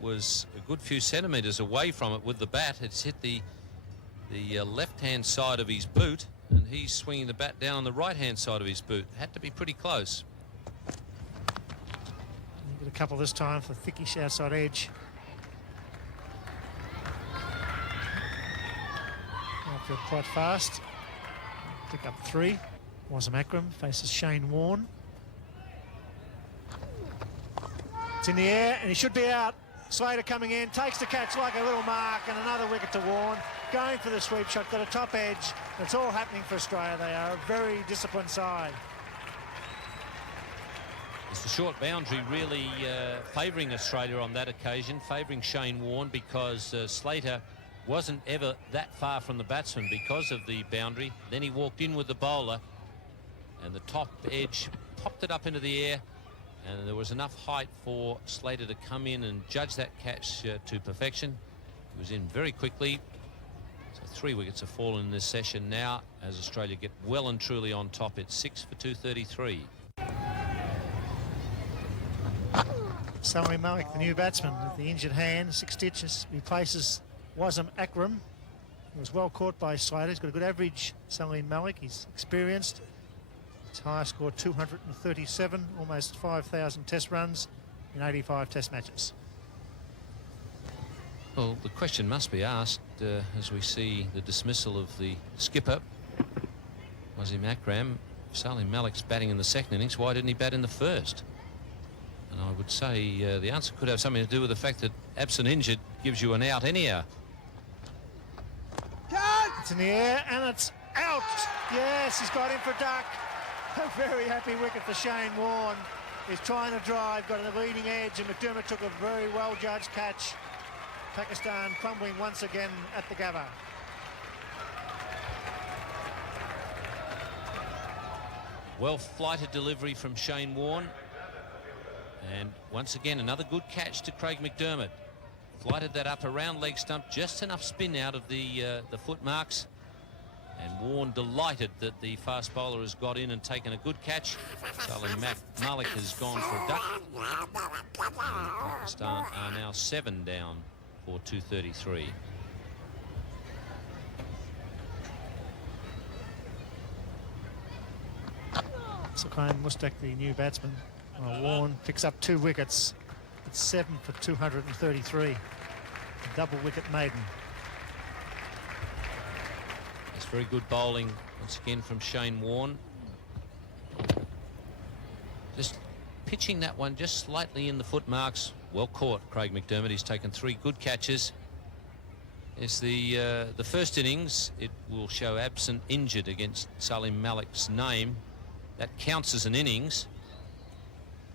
was a good few centimetres away from it with the bat. It's hit the left-hand side of his boot, and he's swinging the bat down on the right-hand side of his boot. Had to be pretty close. Get a couple this time for thickish outside edge. Outfield quite fast. Pick up 3. Wasim Akram faces Shane Warne. It's in the air and he should be out. Slater coming in, takes the catch like a little mark, and another wicket to Warne. Going for the sweep shot, got a top edge. It's all happening for Australia. They are a very disciplined side. It's the short boundary really favouring Australia on that occasion, favouring Shane Warne, because Slater wasn't ever that far from the batsman because of the boundary. Then he walked in with the bowler, and the top edge popped it up into the air, and there was enough height for Slater to come in and judge that catch to perfection. He was in very quickly. So 3 wickets have fallen in this session now as Australia get well and truly on top. It's 6 for 233. Salim Malik, the new batsman, with the injured hand, 6 stitches, replaces Wasim Akram. He was well caught by Slater. He's got a good average, Salim Malik. He's experienced. His highest score 237, almost 5,000 test runs in 85 test matches. Well, the question must be asked as we see the dismissal of the skipper. Wasim Akram. Salim Malik's batting in the second innings. Why didn't he bat in the first? And I would say the answer could have something to do with the fact that absent injured gives you an out anyhow. It's in the air and it's out. Yes, he's got him for duck. A very happy wicket for Shane Warne. He's trying to drive, got a leading edge, and McDermott took a very well-judged catch. Pakistan crumbling once again at the Gabba. Well flighted delivery from Shane Warne. And once again, another good catch to Craig McDermott. Flighted that up around leg stump, just enough spin out of the foot marks. And Warne delighted that the fast bowler has got in and taken a good catch. Salim Malik has gone for a duck. Pakistan are now 7 down for 233. Sukain Mustak, the new batsman. Warne picks up 2 wickets. It's 7 for 233. A double wicket maiden. It's very good bowling once again from Shane Warne. Just pitching that one just slightly in the foot marks. Well caught, Craig McDermott. He's taken 3 good catches. It's the first innings. It will show absent injured against Salim Malik's name. That counts as an innings.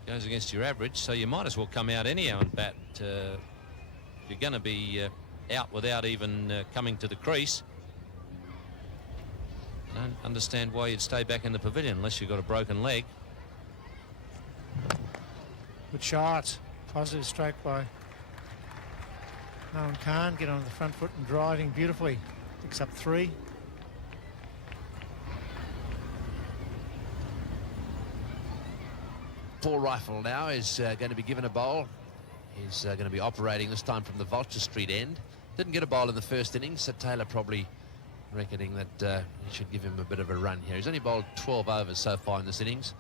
Goes against your average, so you might as well come out anyhow and bat. You're going to be out without even coming to the crease. I don't understand why you'd stay back in the pavilion unless you've got a broken leg. Good shot. Positive stroke by Nolan Khan. Get on the front foot and driving beautifully. Picks up 3. Paul Rifle now is going to be given a bowl. He's going to be operating this time from the Vulture Street end. Didn't get a bowl in the first innings, so Taylor probably reckoning that he should give him a bit of a run here. He's only bowled 12 overs so far in this innings.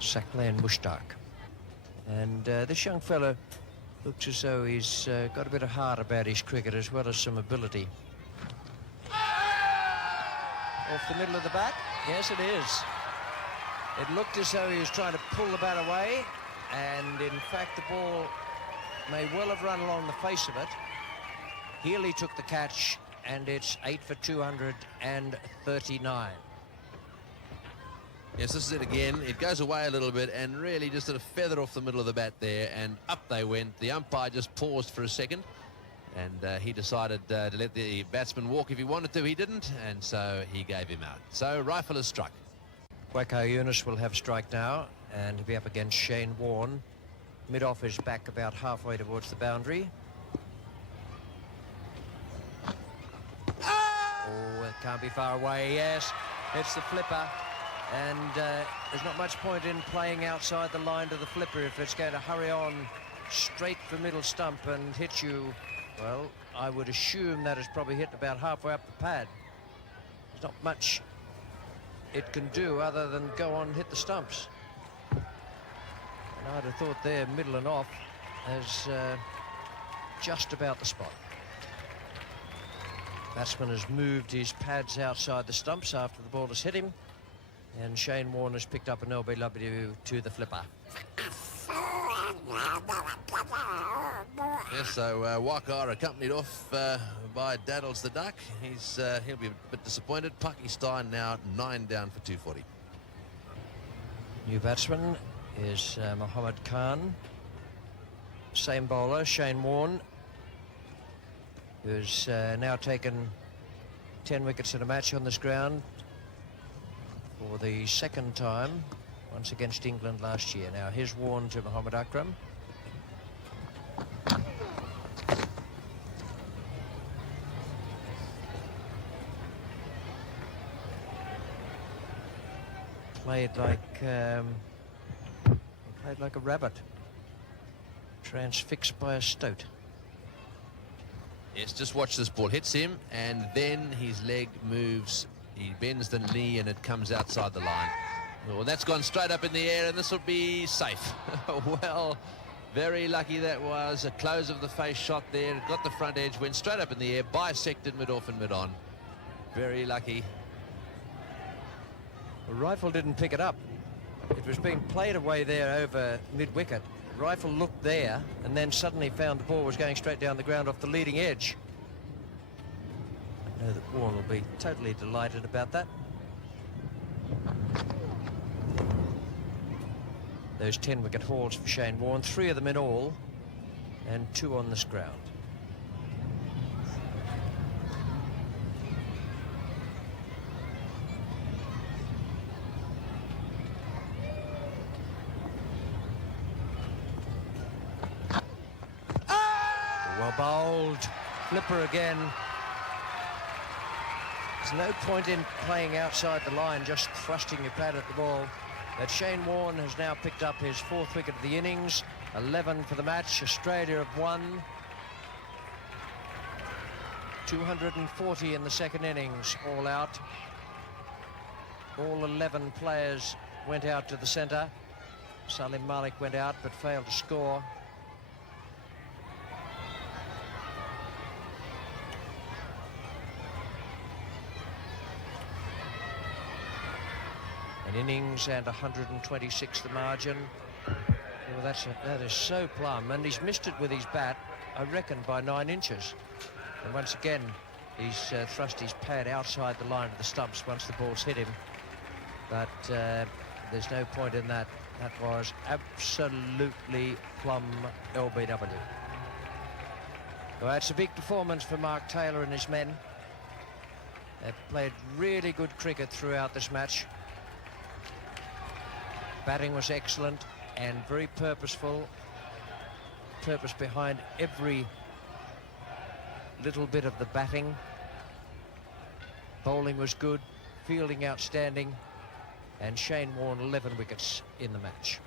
Saqlain Mushtaq. And this young fellow looks as though he's got a bit of heart about his cricket as well as some ability. Off the middle of the bat. Yes, it is. It looked as though he was trying to pull the bat away, and in fact the ball may well have run along the face of it. Healy took the catch, and it's 8 for 239. Yes, this is it again. It goes away a little bit and really just sort of feather off the middle of the bat there, and up they went. The umpire just paused for a second, and he decided to let the batsman walk if he wanted to. He didn't, and so he gave him out. So Rifle is struck. Waqar Younis will have strike now, and he'll be up against Shane Warne. Mid-off is back about halfway towards the boundary. Oh, it can't be far away. Yes, it's the flipper. And there's not much point in playing outside the line to the flipper if it's going to hurry on straight for middle stump and hit you. Well, I would assume that is probably hit about halfway up the pad. There's not much it can do other than go on and hit the stumps. And I'd have thought there, middle and off, is just about the spot. Batsman has moved his pads outside the stumps after the ball has hit him. And Shane Warne has picked up an LBW to the flipper. Yes, so Waqar accompanied off by Daddles the Duck. He'll be a bit disappointed. Pakistan now 9 down for 240. New batsman is Mohammad Khan. Same bowler, Shane Warne, who's now taken 10 wickets in a match on this ground for the second time, once against England last year. Now here's Warne to Mohammad Akram. Played like a rabbit, transfixed by a stoat. Yes, just watch this ball. Hits him, and then his leg moves. He bends the knee, and it comes outside the line. Well, that's gone straight up in the air, and this will be safe. Well, very lucky that was. A close of the face shot there. It got the front edge, went straight up in the air, bisected mid-off and mid-on. Very lucky. Well, Rifle didn't pick it up. It was being played away there over mid-wicket. Rifle looked there and then suddenly found the ball was going straight down the ground off the leading edge. I know that Warren will be totally delighted about that. Those 10-wicket hauls for Shane Warne, 3 of them in all, and 2 on this ground. Well bowled, flipper again. There's no point in playing outside the line, just thrusting your pad at the ball. But Shane Warne has now picked up his 4th wicket of the innings, 11 for the match. Australia have won. 240 in the second innings, all out. All 11 players went out to the centre. Salim Malik went out but failed to score. An innings and 126 the margin. Well, that is so plumb, and he's missed it with his bat, I reckon, by 9 inches. And once again, he's thrust his pad outside the line of the stumps once the ball's hit him. But there's no point in that. That was absolutely plumb LBW. Well, it's a big performance for Mark Taylor and his men. They've played really good cricket throughout this match. Batting was excellent and very purposeful. Purpose behind every little bit of the batting. Bowling was good, fielding outstanding, and Shane Warne 11 wickets in the match.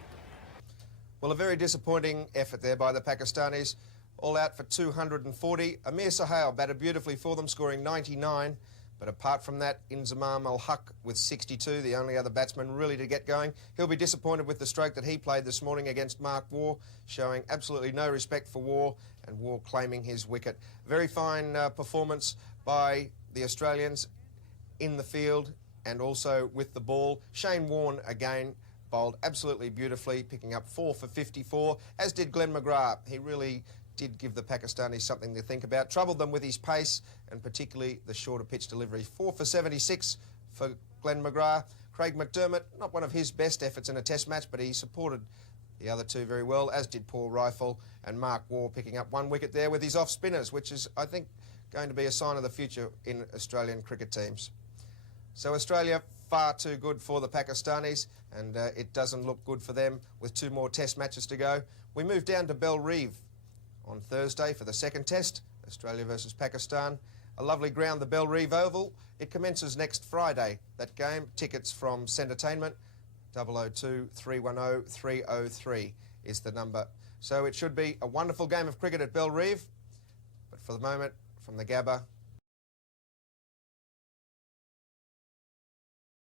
Well, a very disappointing effort there by the Pakistanis. All out for 240. Amir Sohail batted beautifully for them, scoring 99. But apart from that, Inzamam Al-Haq with 62, the only other batsman really to get going. He'll be disappointed with the stroke that he played this morning against Mark Waugh, showing absolutely no respect for Waugh, and Waugh claiming his wicket. Very fine performance by the Australians in the field and also with the ball. Shane Warne again bowled absolutely beautifully, picking up 4 for 54, as did Glenn McGrath. He really did give the Pakistanis something to think about. Troubled them with his pace and particularly the shorter pitch delivery. 4 for 76 for Glenn McGrath. Craig McDermott, not one of his best efforts in a test match, but he supported the other 2 very well, as did Paul Rifle, and Mark Waugh picking up 1 wicket there with his off spinners, which is, I think, going to be a sign of the future in Australian cricket teams. So Australia, far too good for the Pakistanis, and it doesn't look good for them with 2 more test matches to go. We move down to Bellerive on Thursday for the second test, Australia versus Pakistan. A lovely ground, the Bellerive Oval. It commences next Friday, that game. Tickets from Centertainment, 002 310 303 is the number. So it should be a wonderful game of cricket at Bellerive. But for the moment, from the Gabba,